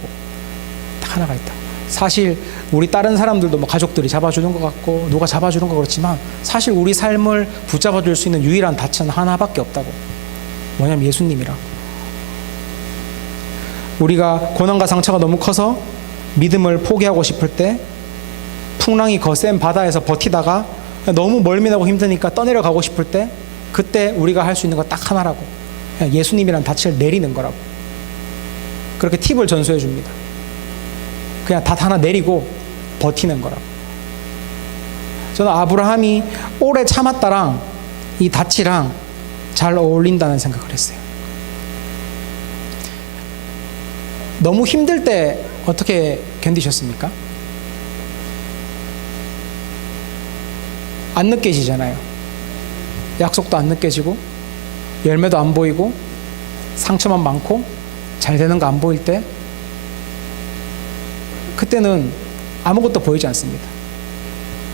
딱 하나가 있다. 사실 우리 다른 사람들도 뭐 가족들이 잡아주는 것 같고 누가 잡아주는 것 그렇지만, 사실 우리 삶을 붙잡아줄 수 있는 유일한 닻은 하나밖에 없다고. 뭐냐면 예수님이라. 우리가 고난과 상처가 너무 커서 믿음을 포기하고 싶을 때, 풍랑이 거센 바다에서 버티다가 너무 멀미나고 힘드니까 떠내려 가고 싶을 때, 그때 우리가 할 수 있는 거 딱 하나라고. 그냥 예수님이란 닻을 내리는 거라고. 그렇게 팁을 전수해 줍니다. 그냥 닷 하나 내리고 버티는 거라고. 저는 아브라함이 오래 참았다랑 이 닻이랑 잘 어울린다는 생각을 했어요. 너무 힘들 때 어떻게 견디셨습니까? 안 느껴지잖아요. 약속도 안 느껴지고, 열매도 안 보이고, 상처만 많고, 잘 되는 거 안 보일 때, 그때는 아무것도 보이지 않습니다.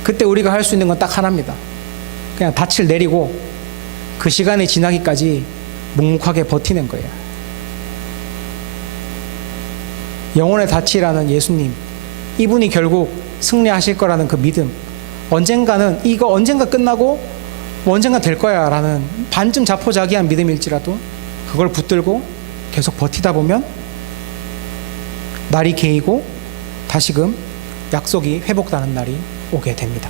그때 우리가 할 수 있는 건 딱 하나입니다. 그냥 닻을 내리고 그 시간이 지나기까지 묵묵하게 버티는 거예요. 영혼의 닻이라는 예수님, 이분이 결국 승리하실 거라는 그 믿음, 언젠가는 이거 언젠가 끝나고 언젠가 될 거야 라는 반쯤 자포자기한 믿음일지라도 그걸 붙들고 계속 버티다 보면 날이 개이고 다시금 약속이 회복되는 날이 오게 됩니다.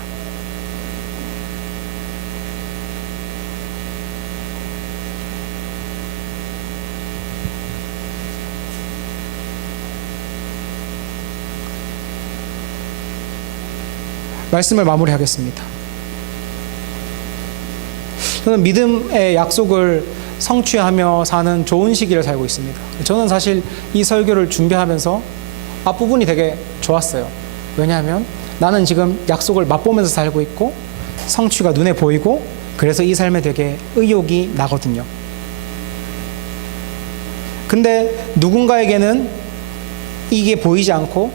말씀을 마무리하겠습니다. 저는 믿음의 약속을 성취하며 사는 좋은 시기를 살고 있습니다. 저는 사실 이 설교를 준비하면서 앞부분이 되게 좋았어요. 왜냐하면 나는 지금 약속을 맛보면서 살고 있고 성취가 눈에 보이고, 그래서 이 삶에 되게 의욕이 나거든요. 근데 누군가에게는 이게 보이지 않고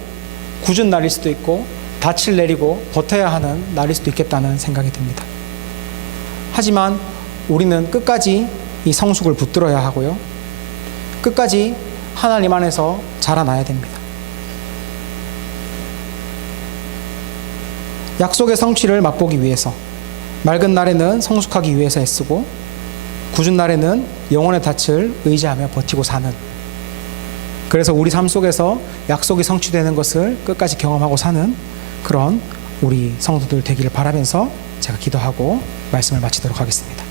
굳은 날일 수도 있고 닻을 내리고 버텨야 하는 날일 수도 있겠다는 생각이 듭니다. 하지만 우리는 끝까지 이 성숙을 붙들어야 하고요, 끝까지 하나님 안에서 자라나야 됩니다. 약속의 성취를 맛보기 위해서, 맑은 날에는 성숙하기 위해서 애쓰고, 굳은 날에는 영혼의 닻을 의지하며 버티고 사는, 그래서 우리 삶 속에서 약속이 성취되는 것을 끝까지 경험하고 사는 그런 우리 성도들 되기를 바라면서 제가 기도하고 말씀을 마치도록 하겠습니다.